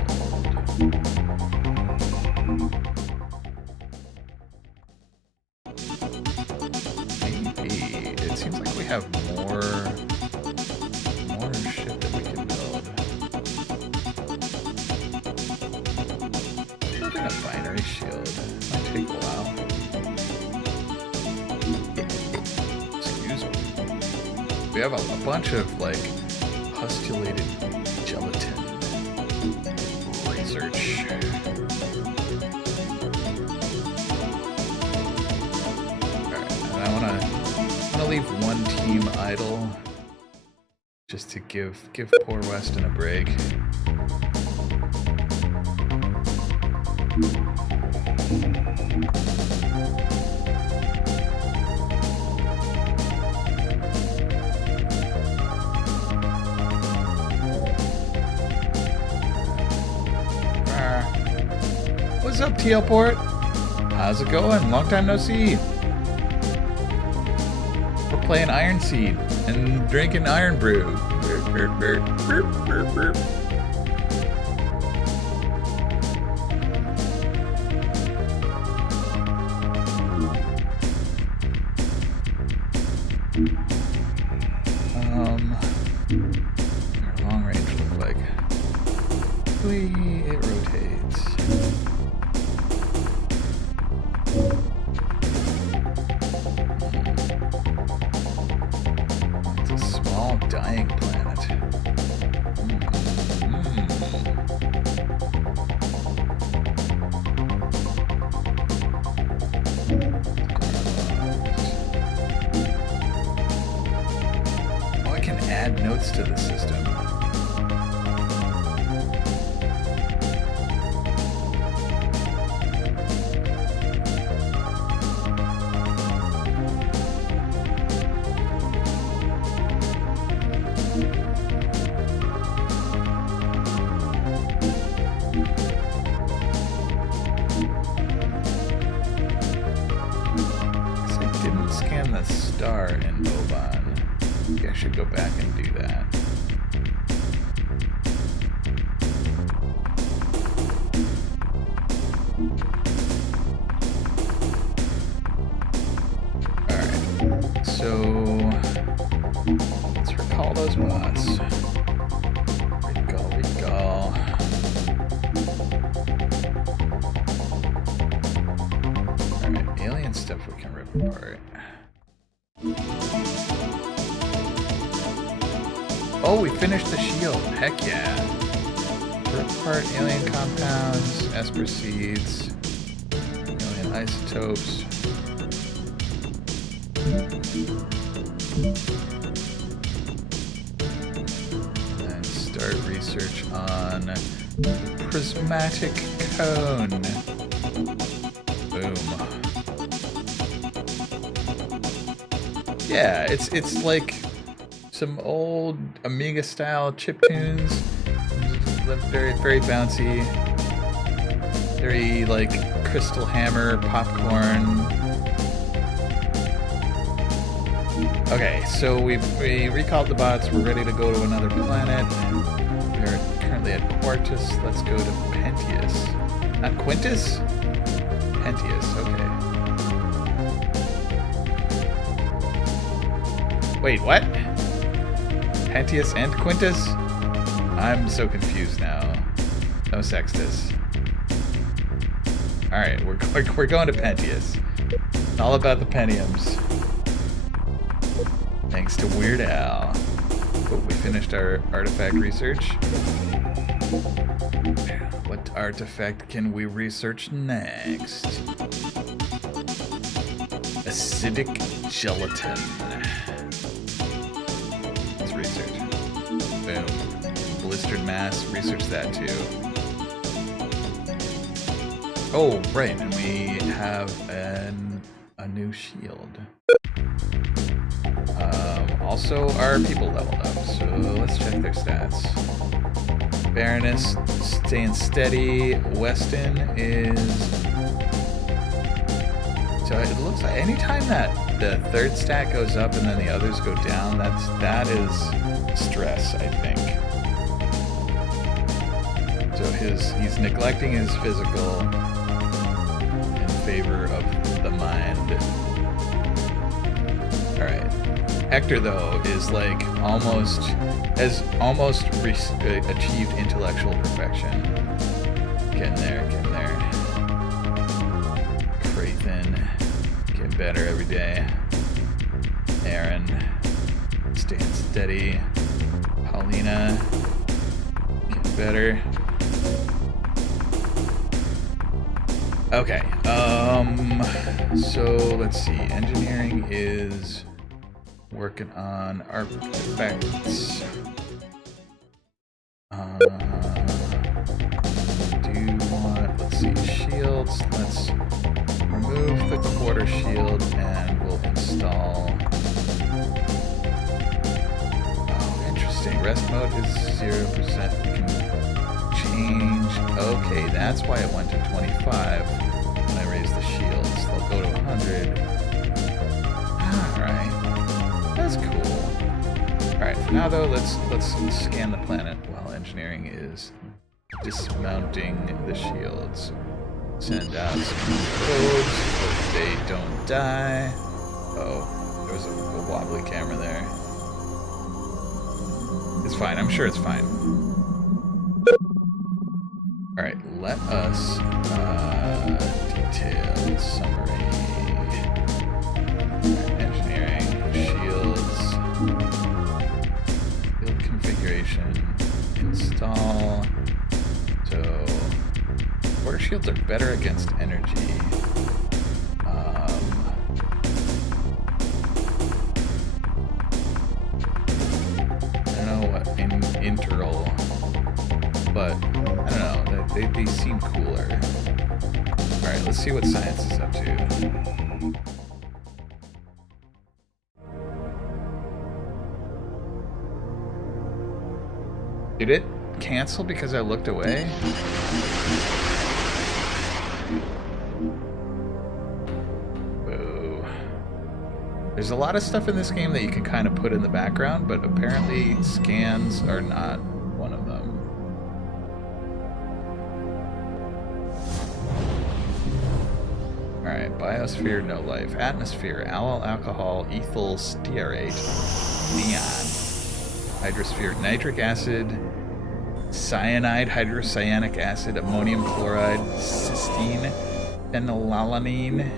Maybe. It seems like we have more shit that we can build. Building a binary shield might take a while. Excuse me. We have a bunch of like pustulated gelatin research. Alright, and I wanna leave one team idle just to give poor Weston a break. What's up, Tealport? How's it going? Long time no see. We're playing Ironseed and drinking Iron Brew. Burp, burp, burp, burp, burp, burp. Our long range look like? It rotates. It's a small dying planet. Oh, I can add notes to the system. Scan the star in Oban. Maybe I should go back and do that. Alright, so let's recall those bots. Recall. Alright, alien stuff we can rip apart. Oh, we finished the shield. Heck yeah. Rip apart alien compounds, Esper seeds, alien isotopes. And start research on prismatic cone. Boom. Yeah, it's like some old Amiga style chiptunes. Very, very bouncy. Very like Crystal Hammer popcorn. Okay, so we recalled the bots. We're ready to go to another planet. We're currently at Quartus. Let's go to Pentius. Not Quintus? Pentius, okay. Wait, what? Pentius and Quintus? I'm so confused now. No Sextus. Alright, we're going to Pentius. All about the Pentiums. Thanks to Weird Al. Oh, we finished our artifact research. What artifact can we research next? Acidic gelatin. Let's research. Boom. Blistered mass. Research that too. Oh, right, and we have a new shield. Also, our people leveled up, so let's check their stats. Baroness staying steady. Weston is... So it looks like anytime that the third stat goes up and then the others go down, that is stress, I think. So he's neglecting his physical in favor of the mind. Alright. Hector, though, is like has almost achieved intellectual perfection. Getting there. Crathan, getting better every day. Aaron, staying steady. Paulina, getting better. Okay, so let's see. Engineering is working on artifacts. Let's see, shields. Let's remove the quarter shield and we'll install. Oh, interesting. Rest mode is 0%. We can change. Okay, that's why it went to 25 when I raised the shields. They'll go to 100. Alright. That's cool. Alright, for now though, let's scan the planet while engineering is dismounting the shields. Send out some codes, hope they don't die. Oh, there was a wobbly camera there. It's fine, I'm sure it's fine. Alright, let us detail summary. Engineering, shields, build configuration, install. So, water shields are better against energy. I don't know what integral, but I don't know. They seem cooler. All right, let's see what science is up to. Did it cancel because I looked away? Whoa. There's a lot of stuff in this game that you can kind of put in the background, but apparently scans are not one of them. Alright, biosphere, no life. Atmosphere, allyl alcohol, ethyl stearate, neon. Hydrosphere, nitric acid, cyanide, hydrocyanic acid, ammonium chloride, cysteine, phenylalanine.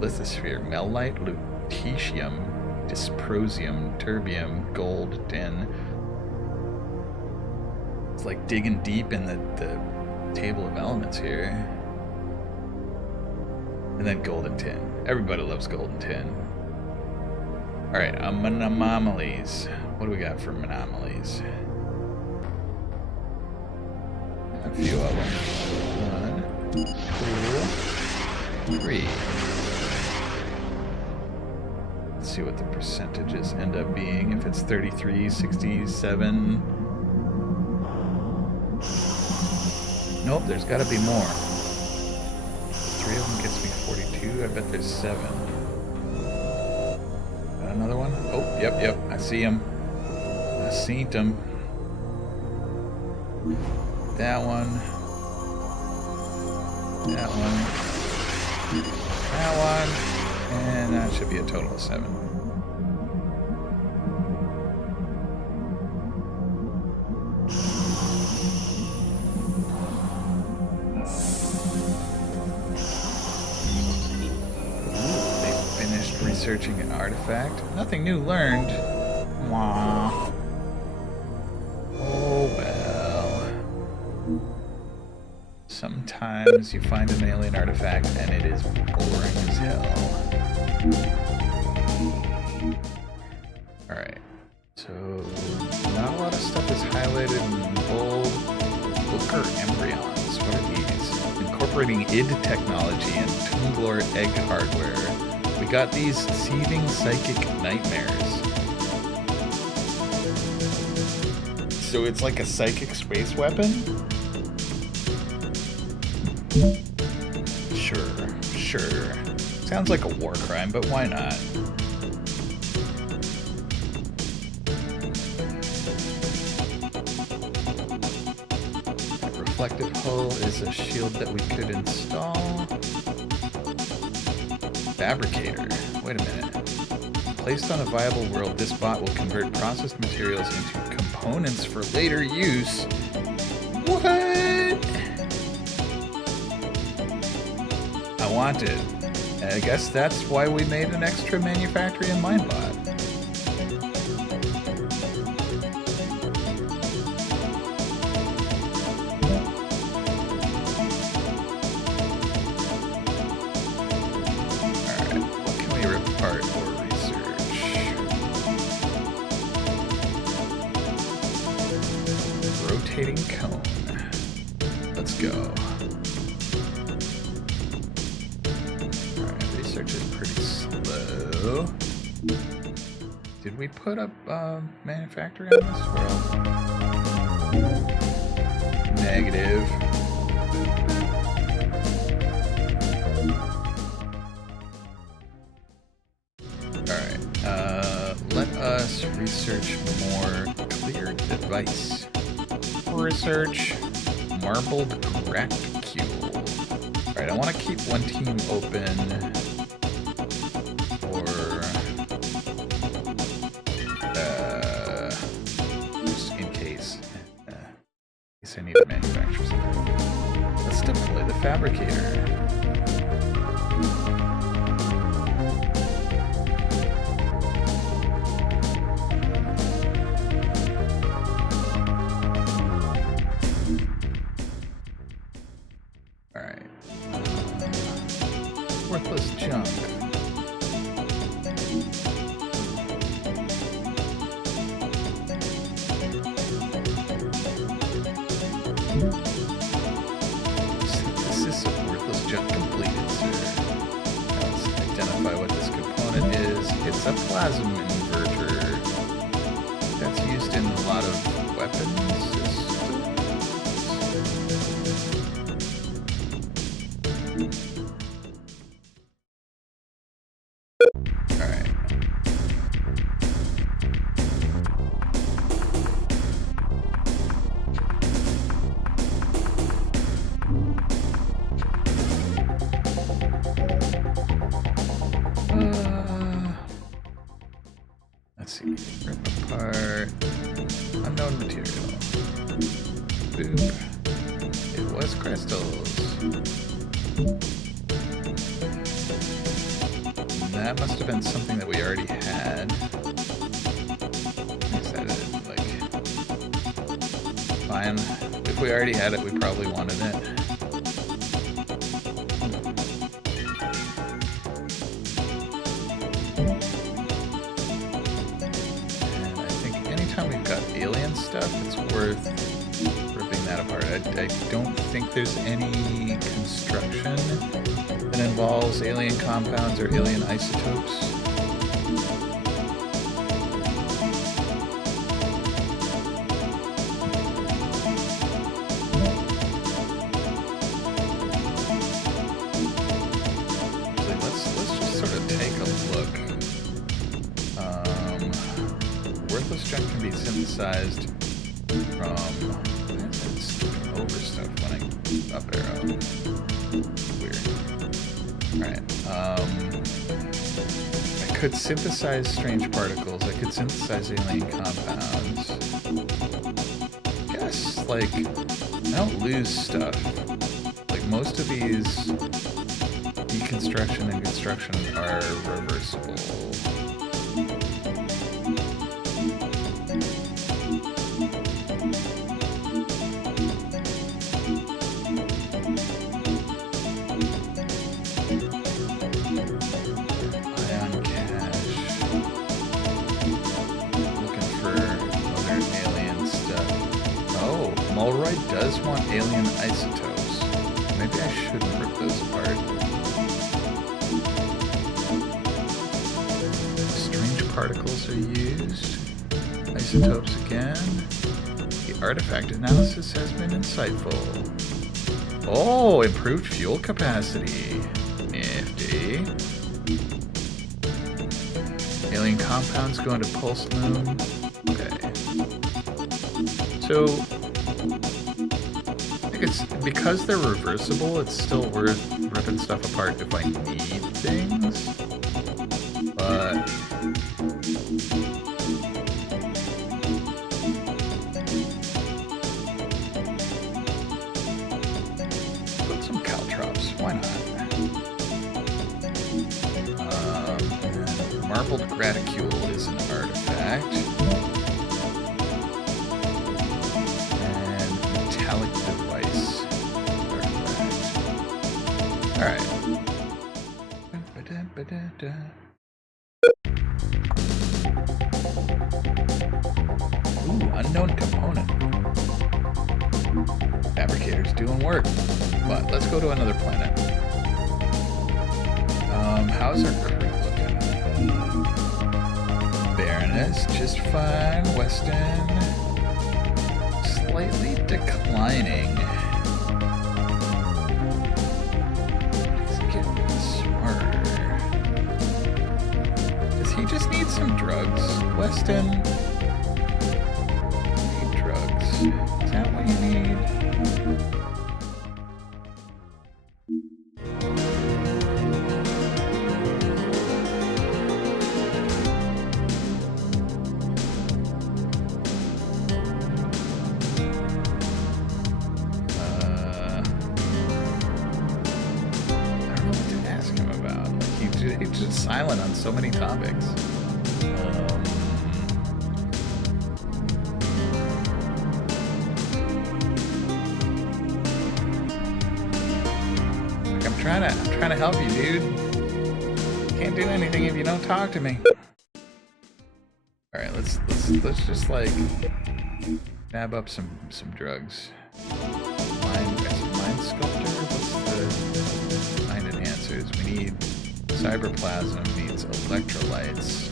Lithosphere, melite, lutetium, dysprosium, terbium, gold, tin. It's like digging deep in the table of elements here. And then golden tin. Everybody loves golden tin. Alright, anomalies. What do we got for anomalies? A few of them. 1, 2, 3. Let's see what the percentages end up being. If it's 33, 67. Nope, there's got to be more. 3 of them gets me 42. I bet there's 7. Got another one? Oh, yep. I see him. I seen him. That one. That one. That one. And that should be a total of 7. researching an artifact. Nothing new learned. Wah. Oh well. Sometimes you find an alien artifact and it is boring as hell. Alright. So, not a lot of stuff is highlighted in bold. Booker embryons. What are these? Incorporating id technology and Tunglor egg hardware. We got these seething psychic nightmares. So it's like a psychic space weapon? Sure. Sounds like a war crime, but why not? Reflective hull is a shield that we could install. Fabricator. Wait a minute. Placed on a viable world, this bot will convert processed materials into components for later use. What? I want it. I guess that's why we made an extra manufacturing and mine bot. Cone. Let's go. Alright, research is pretty slow. Did we put up manufacturing on this world? Negative. Alright, let us research more clear device. Research marbled cracule. Alright, I want to keep one team open for just in case I need to manufacture something. Let's deploy the fabricator. Worthless junk. Synthesis of worthless junk completed, sir. Let's identify what this component is. It's a plasma inverter that's used in a lot of weapons systems. Let's see. Rip apart. Unknown material. Boop. It was crystals. That must have been something that we already had. Fine. If we already had it, we probably wanted it. Alien stuff, it's worth ripping that apart. I don't think there's any construction that involves alien compounds or alien isotopes. Let's just sort of take a look. Worthless junk can be synthesized from over stuff when I up arrow. Weird. Alright. I could synthesize strange particles. I could synthesize alien compounds. I guess, like, I don't lose stuff. Like, most of these Deconstruction and construction are reversible. Ion cache. Looking for other alien stuff. Oh, Mulroy does want alien isotopes. Maybe I shouldn't rip those apart. Strange particles are used. Isotopes again. The artifact analysis has been insightful. Oh, improved fuel capacity. Nifty. Alien compounds go into pulse loom. Okay. So, I think it's because they're reversible, it's still worth ripping stuff apart if I need things. But put some caltrops, why not? And marbled graticule is an artifact. And metallic device artifact. Alright. Ooh, unknown component. Fabricator's doing work. But let's go to another planet. How's our crew looking? Baroness, just fine. Weston, slightly declining. He's getting smarter. Does he just need some drugs? Weston, you need drugs. Is that what you need? He's just silent on so many topics. Like I'm trying to help you, dude. Can't do anything if you don't talk to me. All right, let's just like nab up some drugs. Mind sculptor. What's the mind enhancers? We need. Cyberplasm needs electrolytes,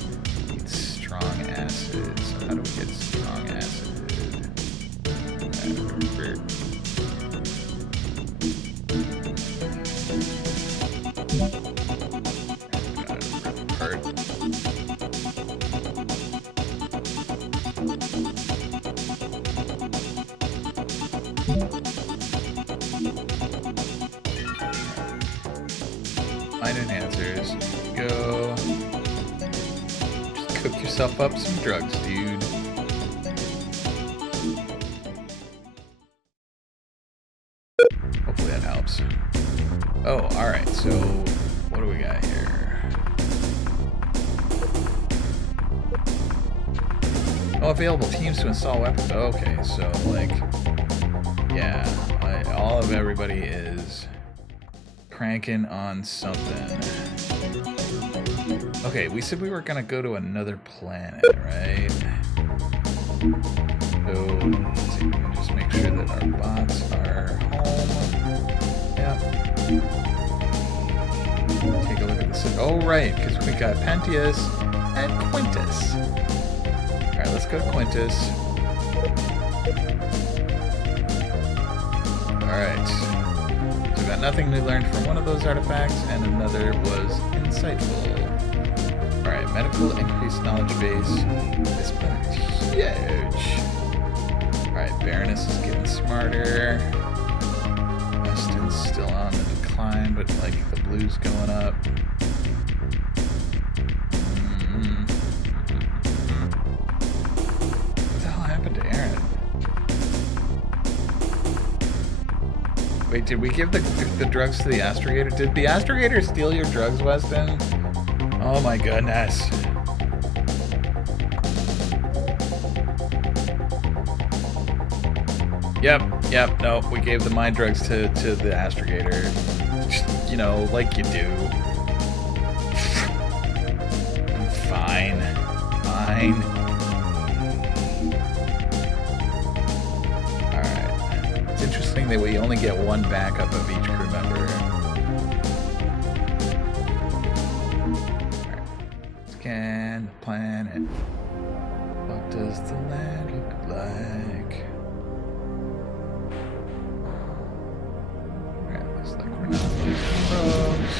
needs strong acid. So how do we get strong acid? Mind enhancers, go. Just cook yourself up some drugs, dude. Hopefully that helps. Oh, alright, so what do we got here? Oh, available teams to install weapons. Okay, so like, yeah, all of everybody is cranking on something. Okay, we said we were gonna go to another planet, right? So let's see, we can just make sure that our bots are home. Yep. Take a look at this. Oh, right, because we got Pentius and Quintus. All right, let's go to Quintus. All right. Got nothing we learned from one of those artifacts, and another was insightful. Alright, medical increased knowledge base. This planet is huge. Alright, Baroness is getting smarter. Weston's still on the decline, but like the blue's going up. What the hell happened to Aaron? Wait, did we give the drugs to the astrogator? Did the astrogator steal your drugs, Weston? Oh my goodness. Yep, no, we gave the mind drugs to the astrogator. Just, you know, like you do. Fine. Alright. It's interesting that we only get one backup of each crew member. Alright. Scan the planet. What does the land look like? Alright, looks like we're not losing roads.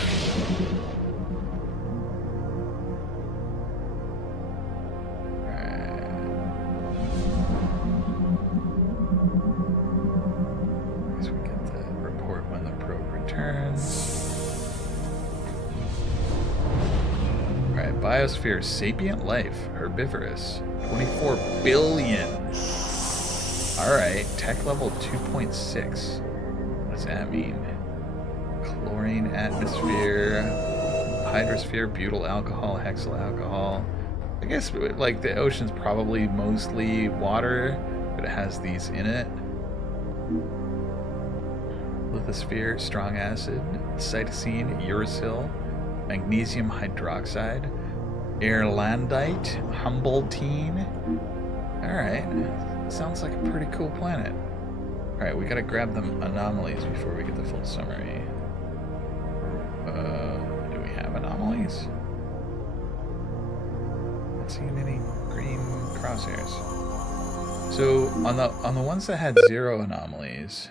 Biosphere, sapient life, herbivorous, 24 billion. Alright, tech level 2.6. What does that mean? Chlorine atmosphere, hydrosphere, butyl alcohol, hexyl alcohol. I guess like the ocean's probably mostly water, but it has these in it. Lithosphere, strong acid, cytosine, uracil, magnesium hydroxide, airlandite, Humboldtine. Alright, sounds like a pretty cool planet. Alright, we gotta grab them anomalies before we get the full summary. Do we have anomalies? Not seeing any green crosshairs. So on the ones that had 0 anomalies,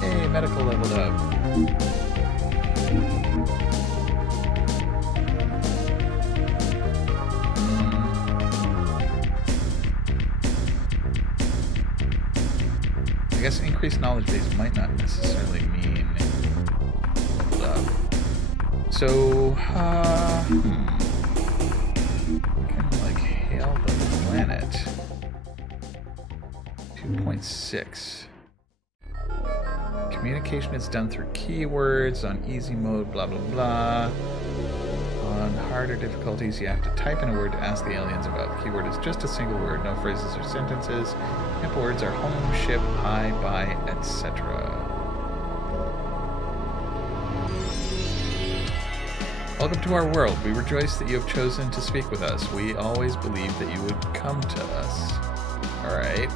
hey, medical leveled up. I guess increased knowledge base might not necessarily mean leveled up. So, we can like hail the planet. 2.6. Communication is done through keywords on easy mode, blah blah blah. On harder difficulties, you have to type in a word to ask the aliens about. The keyword is just a single word, no phrases or sentences. Simple words are home, ship, hi, bye, etc. Welcome to our world. We rejoice that you have chosen to speak with us. We always believed that you would come to us. Alright.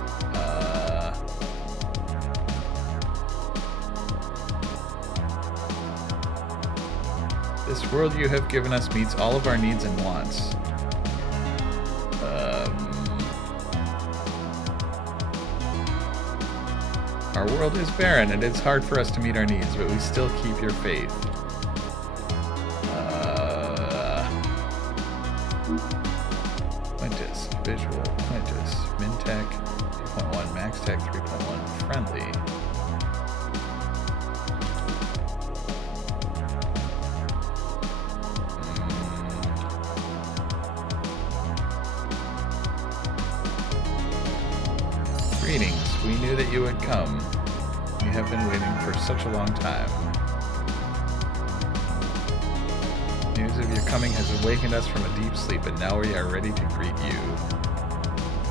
This world you have given us meets all of our needs and wants. Our world is barren and it's hard for us to meet our needs, but we still keep your faith. Quintus, visual, Quintus, Mintech 2.1, Maxtech 3.1, friendly. Greetings. We knew that you would come. We have been waiting for such a long time. News of your coming has awakened us from a deep sleep, and now we are ready to greet you.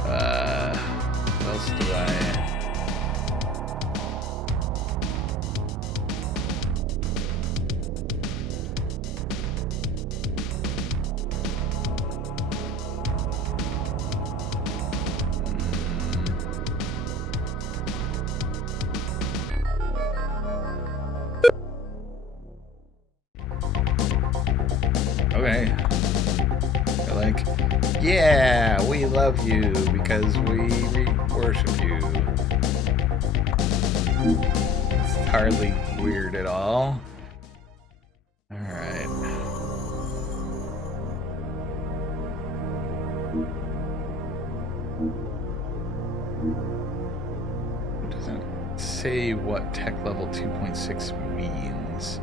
What else do I... Okay. They're like, yeah, we love you because we worship you. It's hardly weird at all. Alright. It doesn't say what tech level 2.6 means.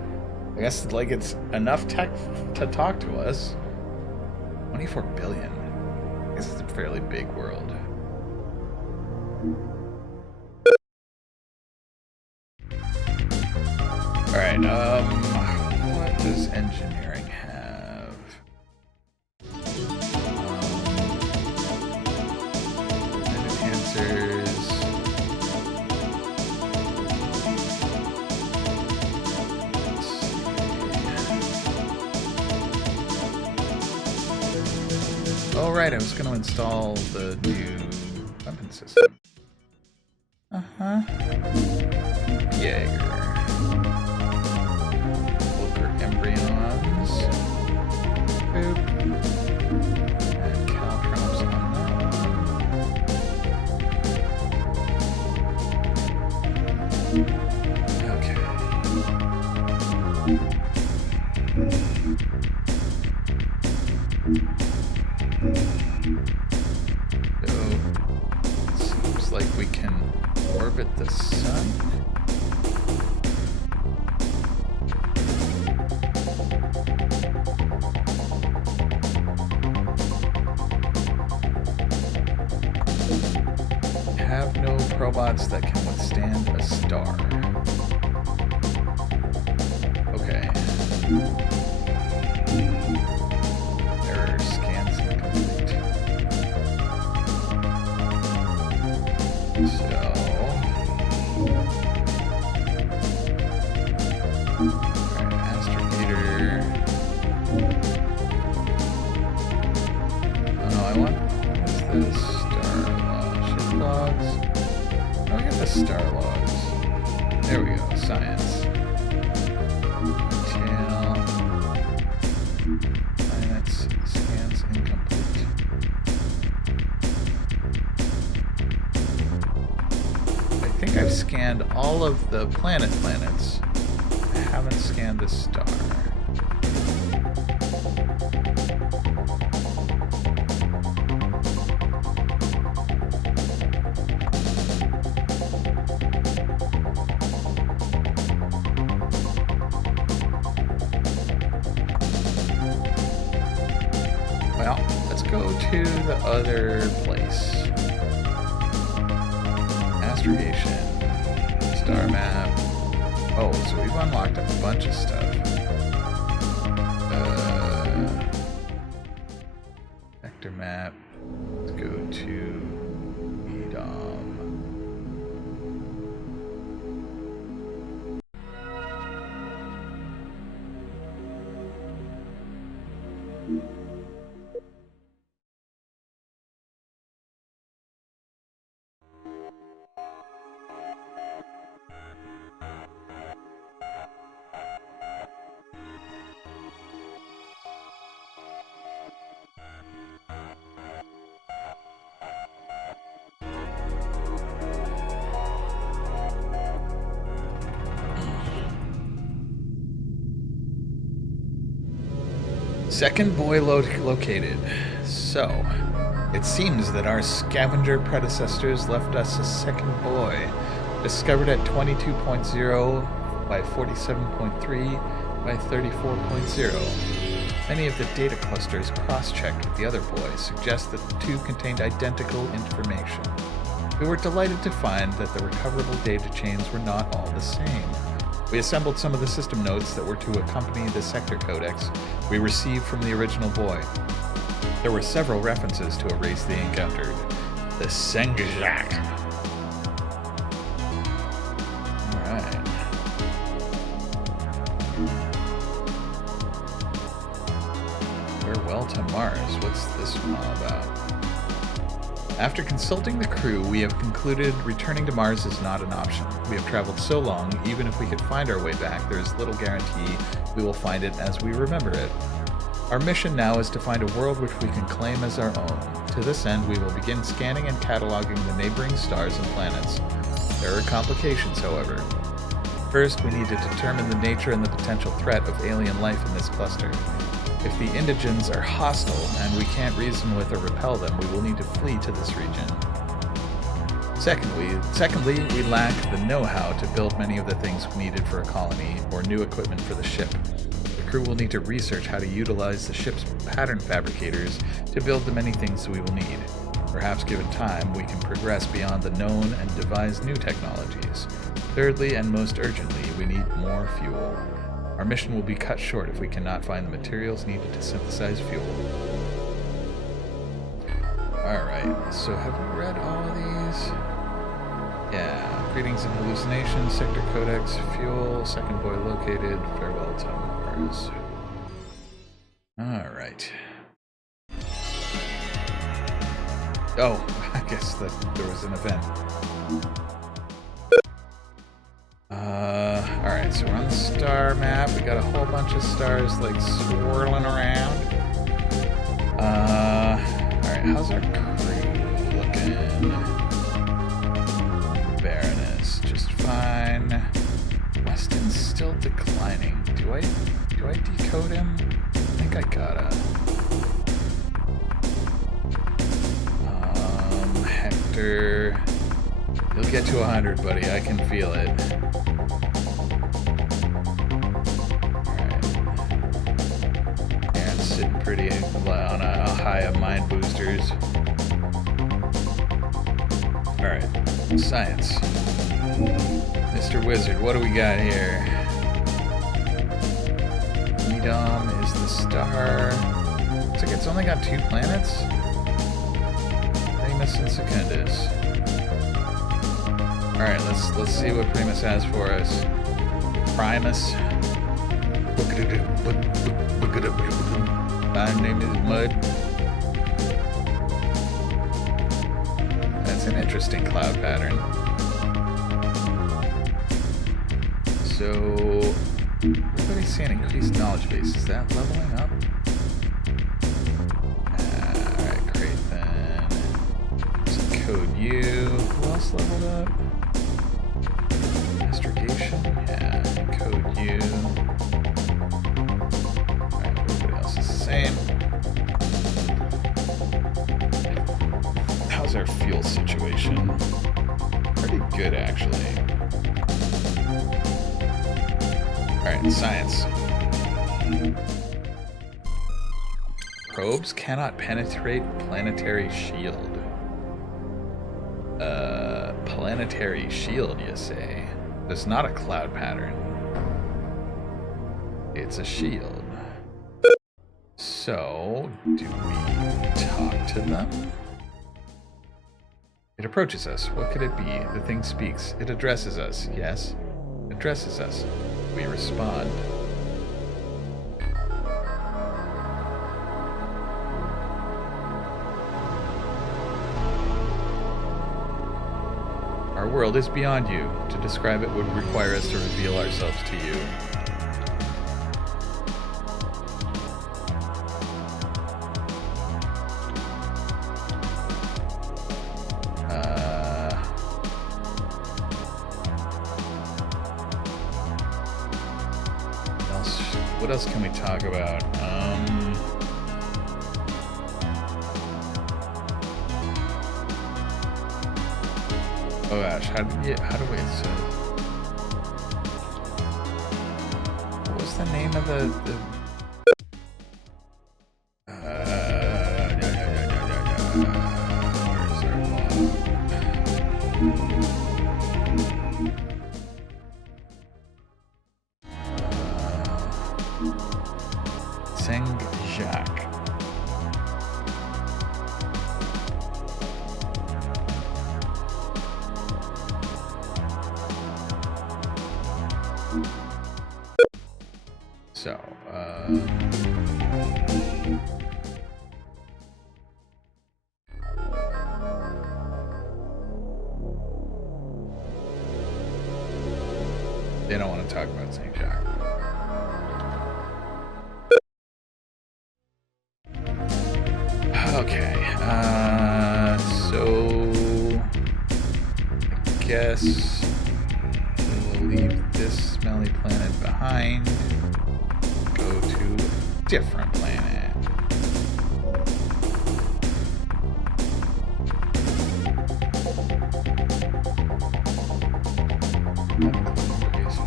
I guess like it's enough tech to talk to us. 24 billion. I guess it's a fairly big world. Alright, what does engineering have? Enhancers. Oh, right, I was going to install the new weapon system. Jaeger. Wilker embryons. Boop. And caltrops on that one. Okay. So, it seems like we can orbit the sun. Have no probots that can withstand a star. Okay. Error scans incomplete. So, alright, astrogator. Oh no, I want this star log, ship logs. Oh, I got the star logs. There we go, science. Detail. Planets, scans incomplete. I think I've scanned all of the planets. I haven't scanned the star. Well, let's go to the other place. Astrogation. Star map. Oh, so we've unlocked a bunch of stuff. Vector map. Let's go to Edom. Second buoy located. So, it seems that our scavenger predecessors left us a second buoy, discovered at 22.0 by 47.3 by 34.0. Many of the data clusters cross-checked with the other buoys suggest that the two contained identical information. We were delighted to find that the recoverable data chains were not all the same. We assembled some of the system notes that were to accompany the sector codex we received from the original buoy. There were several references to a race they encountered, the Sengjak. Alright. Farewell to Mars. What's this one all about? After consulting the crew, we have concluded returning to Mars is not an option. We have traveled so long, even if we could find our way back, there is little guarantee we will find it as we remember it. Our mission now is to find a world which we can claim as our own. To this end, we will begin scanning and cataloging the neighboring stars and planets. There are complications, however. First, we need to determine the nature and the potential threat of alien life in this cluster. If the indigens are hostile and we can't reason with or repel them, we will need to flee to this region. Secondly, we lack the know-how to build many of the things needed for a colony or new equipment for the ship. The crew will need to research how to utilize the ship's pattern fabricators to build the many things we will need. Perhaps given time, we can progress beyond the known and devise new technologies. Thirdly, and most urgently, we need more fuel. Our mission will be cut short if we cannot find the materials needed to synthesize fuel. Alright, so have we read all of these? Yeah, greetings and hallucinations, sector codex, fuel, second boy located, farewell to Mars. Alright. Oh, I guess that there was an event. Alright, so we're on the star map. We got a whole bunch of stars like swirling around. Alright, how's our crew looking? Baroness, just fine. Weston's still declining. Do I decode him? I think I gotta. Hector, you'll get to 100, buddy. I can feel it. Alright. Aaron's sitting pretty on a high of mind boosters. Alright. Science. Mr. Wizard, what do we got here? Edom is the star. Looks like it's only got 2 planets. Primus and Secundus. Alright, let's see what Primus has for us. Primus. My name is Mud. That's an interesting cloud pattern. So everybody's saying increased knowledge base. Is that leveling up? Alright, great then. Code U. Who else leveled up? Astrogation? Yeah, code U. Alright, everybody else is the same. How's our fuel situation? Pretty good, actually. Alright, science. Probes cannot penetrate planetary shield. Planetary shield, you say? It's not a cloud pattern. It's a shield. So, do we talk to them? It approaches us. What could it be? The thing speaks. It addresses us. Yes, it addresses us. We respond. Our world is beyond you. To describe it would require us to reveal ourselves to you. What else can we talk about? Oh gosh, how do we? So, what was the name of the where's our log? Saint-Jacques. So, they don't want to talk about Saint-Jacques. Okay, so I guess we'll leave this smelly planet behind, go to a different planet.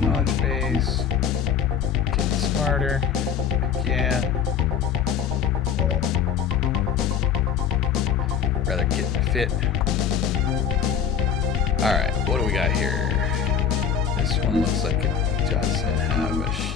Knowledge base, getting smarter, yeah. Rather get fit. Alright, what do we got here? item looks like it doesn't have a shield.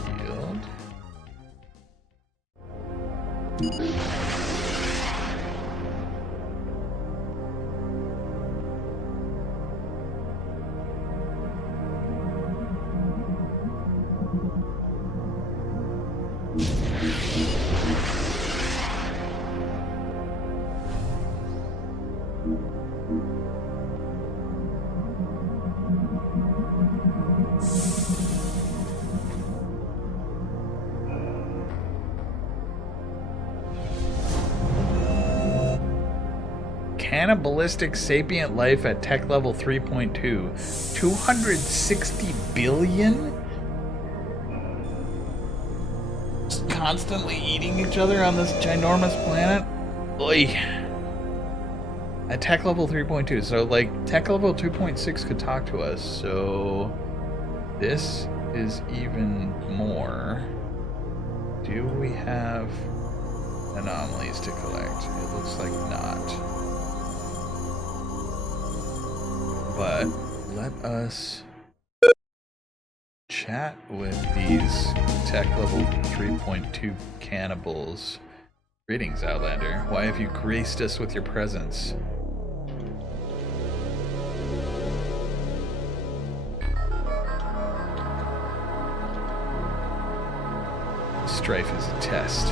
Cannibalistic sapient life at tech level 3.2. 260 billion? Just constantly eating each other on this ginormous planet? Oy. At tech level 3.2. So, like, tech level 2.6 could talk to us. So, this is even more. Do we have anomalies to collect? It looks like not. But let us chat with these tech level 3.2 cannibals. Greetings, Outlander. Why have you graced us with your presence? Strife is a test.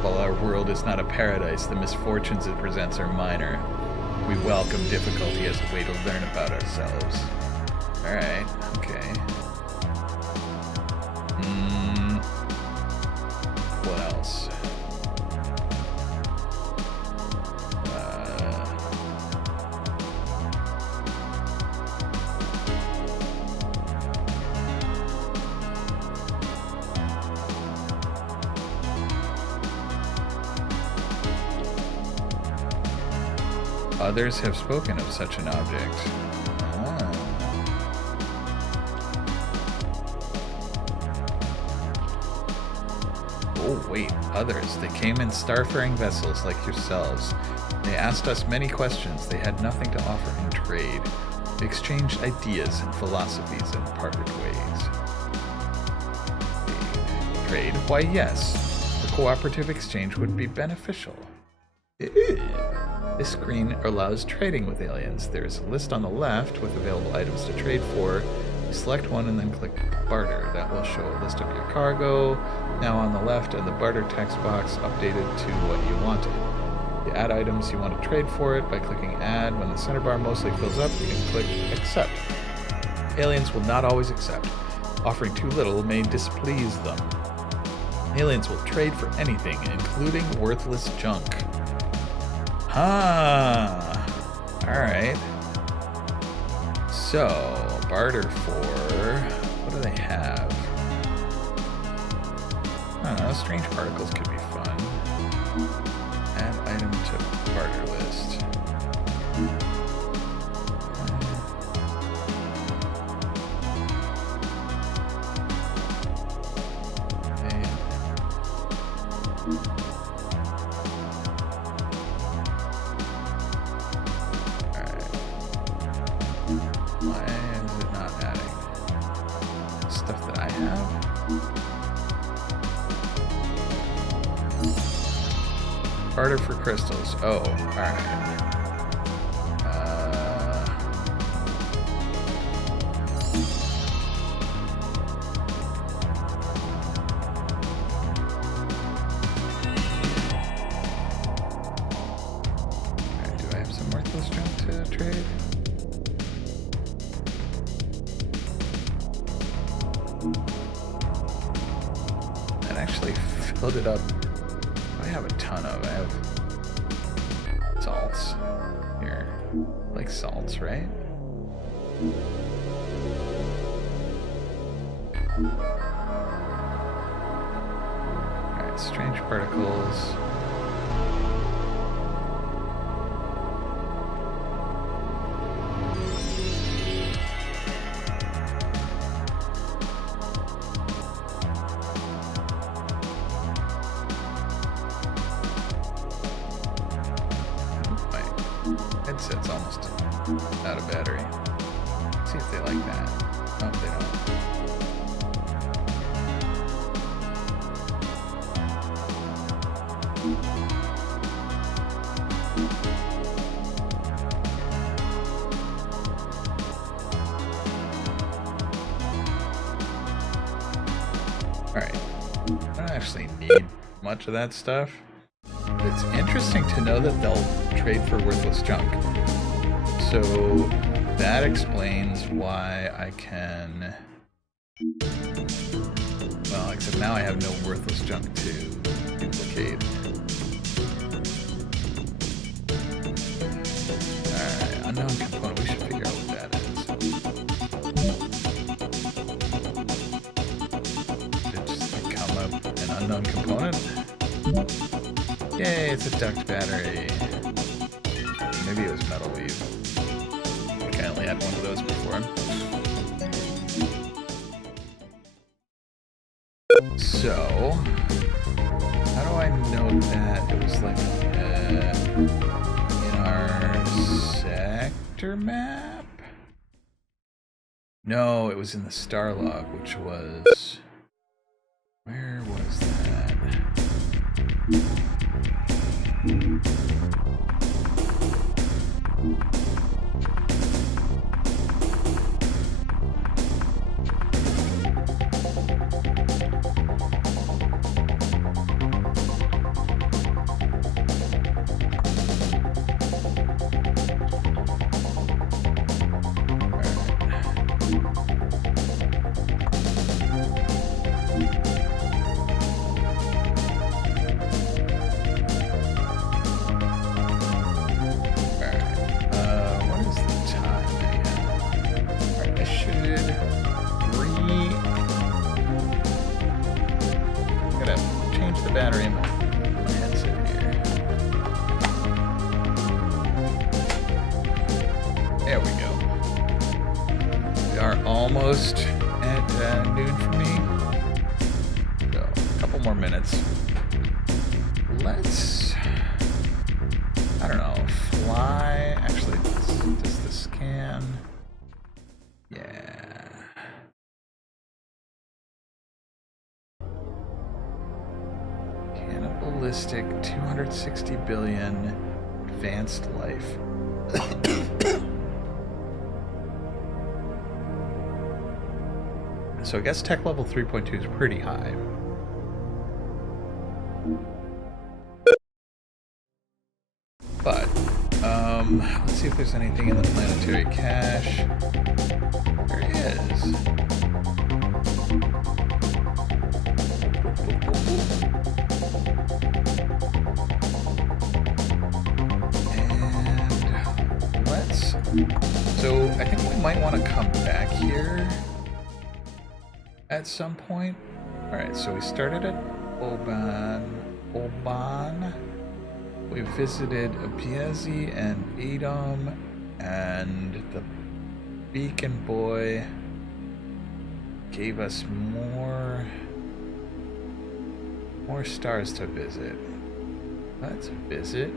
While our world is not a paradise, the misfortunes it presents are minor. We welcome difficulty as a way to learn about ourselves. Alright, okay. What else? Others have spoken of such an object. Oh wait, others. They came in starfaring vessels like yourselves. They asked us many questions. They had nothing to offer in trade. They exchanged ideas and philosophies and parted ways. Trade? Why yes. A cooperative exchange would be beneficial. This screen allows trading with aliens. There's a list on the left with available items to trade for. You select one and then click barter. That will show a list of your cargo. Now on the left and the barter text box updated to what you wanted. You add items you want to trade for it by clicking add. When the center bar mostly fills up, you can click accept. Aliens will not always accept. Offering too little may displease them. Aliens will trade for anything, including worthless junk. Alright. So, barter for... what do they have? I don't know, strange particles could be fun. Add item to barter list. Barter for crystals. Oh, alright. Do I have some worthless junk to trade? That actually filled it up. I have a ton of. I have salts here, like salts, right? All right, strange particles. Headset's almost out of battery. Let's see if they like that. Oh, they don't. much of that stuff. It's interesting to know that they'll trade for worthless junk. So that explains why I can... Well, except now I have no worthless junk to duplicate. Alright, unknown component. We should figure out what that is. Did it just become an unknown component? Yay, it's a duct battery. Maybe it was metal weave. I think I only had one of those before. So, how do I know that it was like in our sector map? No, it was in the star log, which was... Where was that? Battery in my handset here. There we go. We are almost at noon for me. So, a couple more minutes. Let's, I don't know, fly. Actually, does the scan? Yeah. Cannibalistic 260 billion advanced life. So I guess tech level 3.2 is pretty high. But let's see if there's anything in the planetary cache. There is. So I think we might want to come back here at some point. Alright, so we started at Oban. We visited Abiezi and Edom, and the Beacon Boy gave us more stars to visit. Let's visit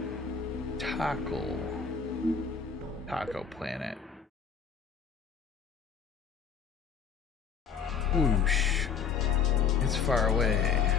Taco Planet. Whoosh. It's far away.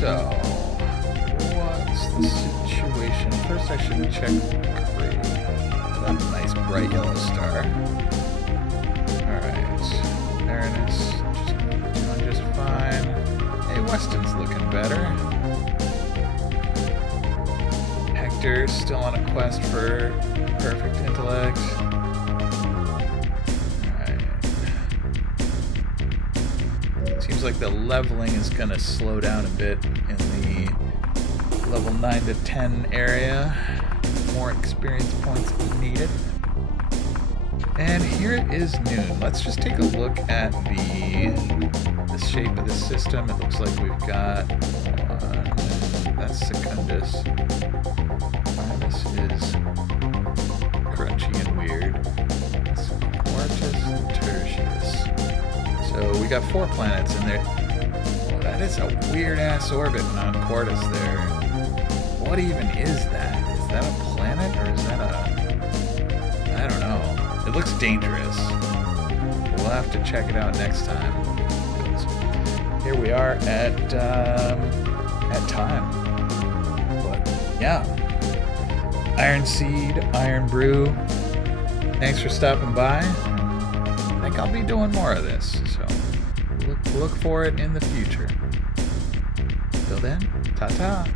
So, what's the situation? First I should check Cree. That nice bright yellow star. Alright. Awareness, doing just fine. Hey, Weston's looking better. Hector's still on a quest for perfect intellect. Seems like the leveling is going to slow down a bit in the level 9 to 10 area. More experience points needed. And here it is noon. Let's just take a look at the shape of the system. It looks like we've got one. That's Secundus. Primus is crunchy and weird. That's Quartus and Tertius. So we got 4 planets in there. Well, that is a weird-ass orbit on Quartus there. What even is that? Is that a planet or is that a... I don't know. It looks dangerous. We'll have to check it out next time. Here we are at time. But yeah. Ironseed, Iron Brew. Thanks for stopping by. I think I'll be doing more of this, so look for it in the future. Till then, ta-ta.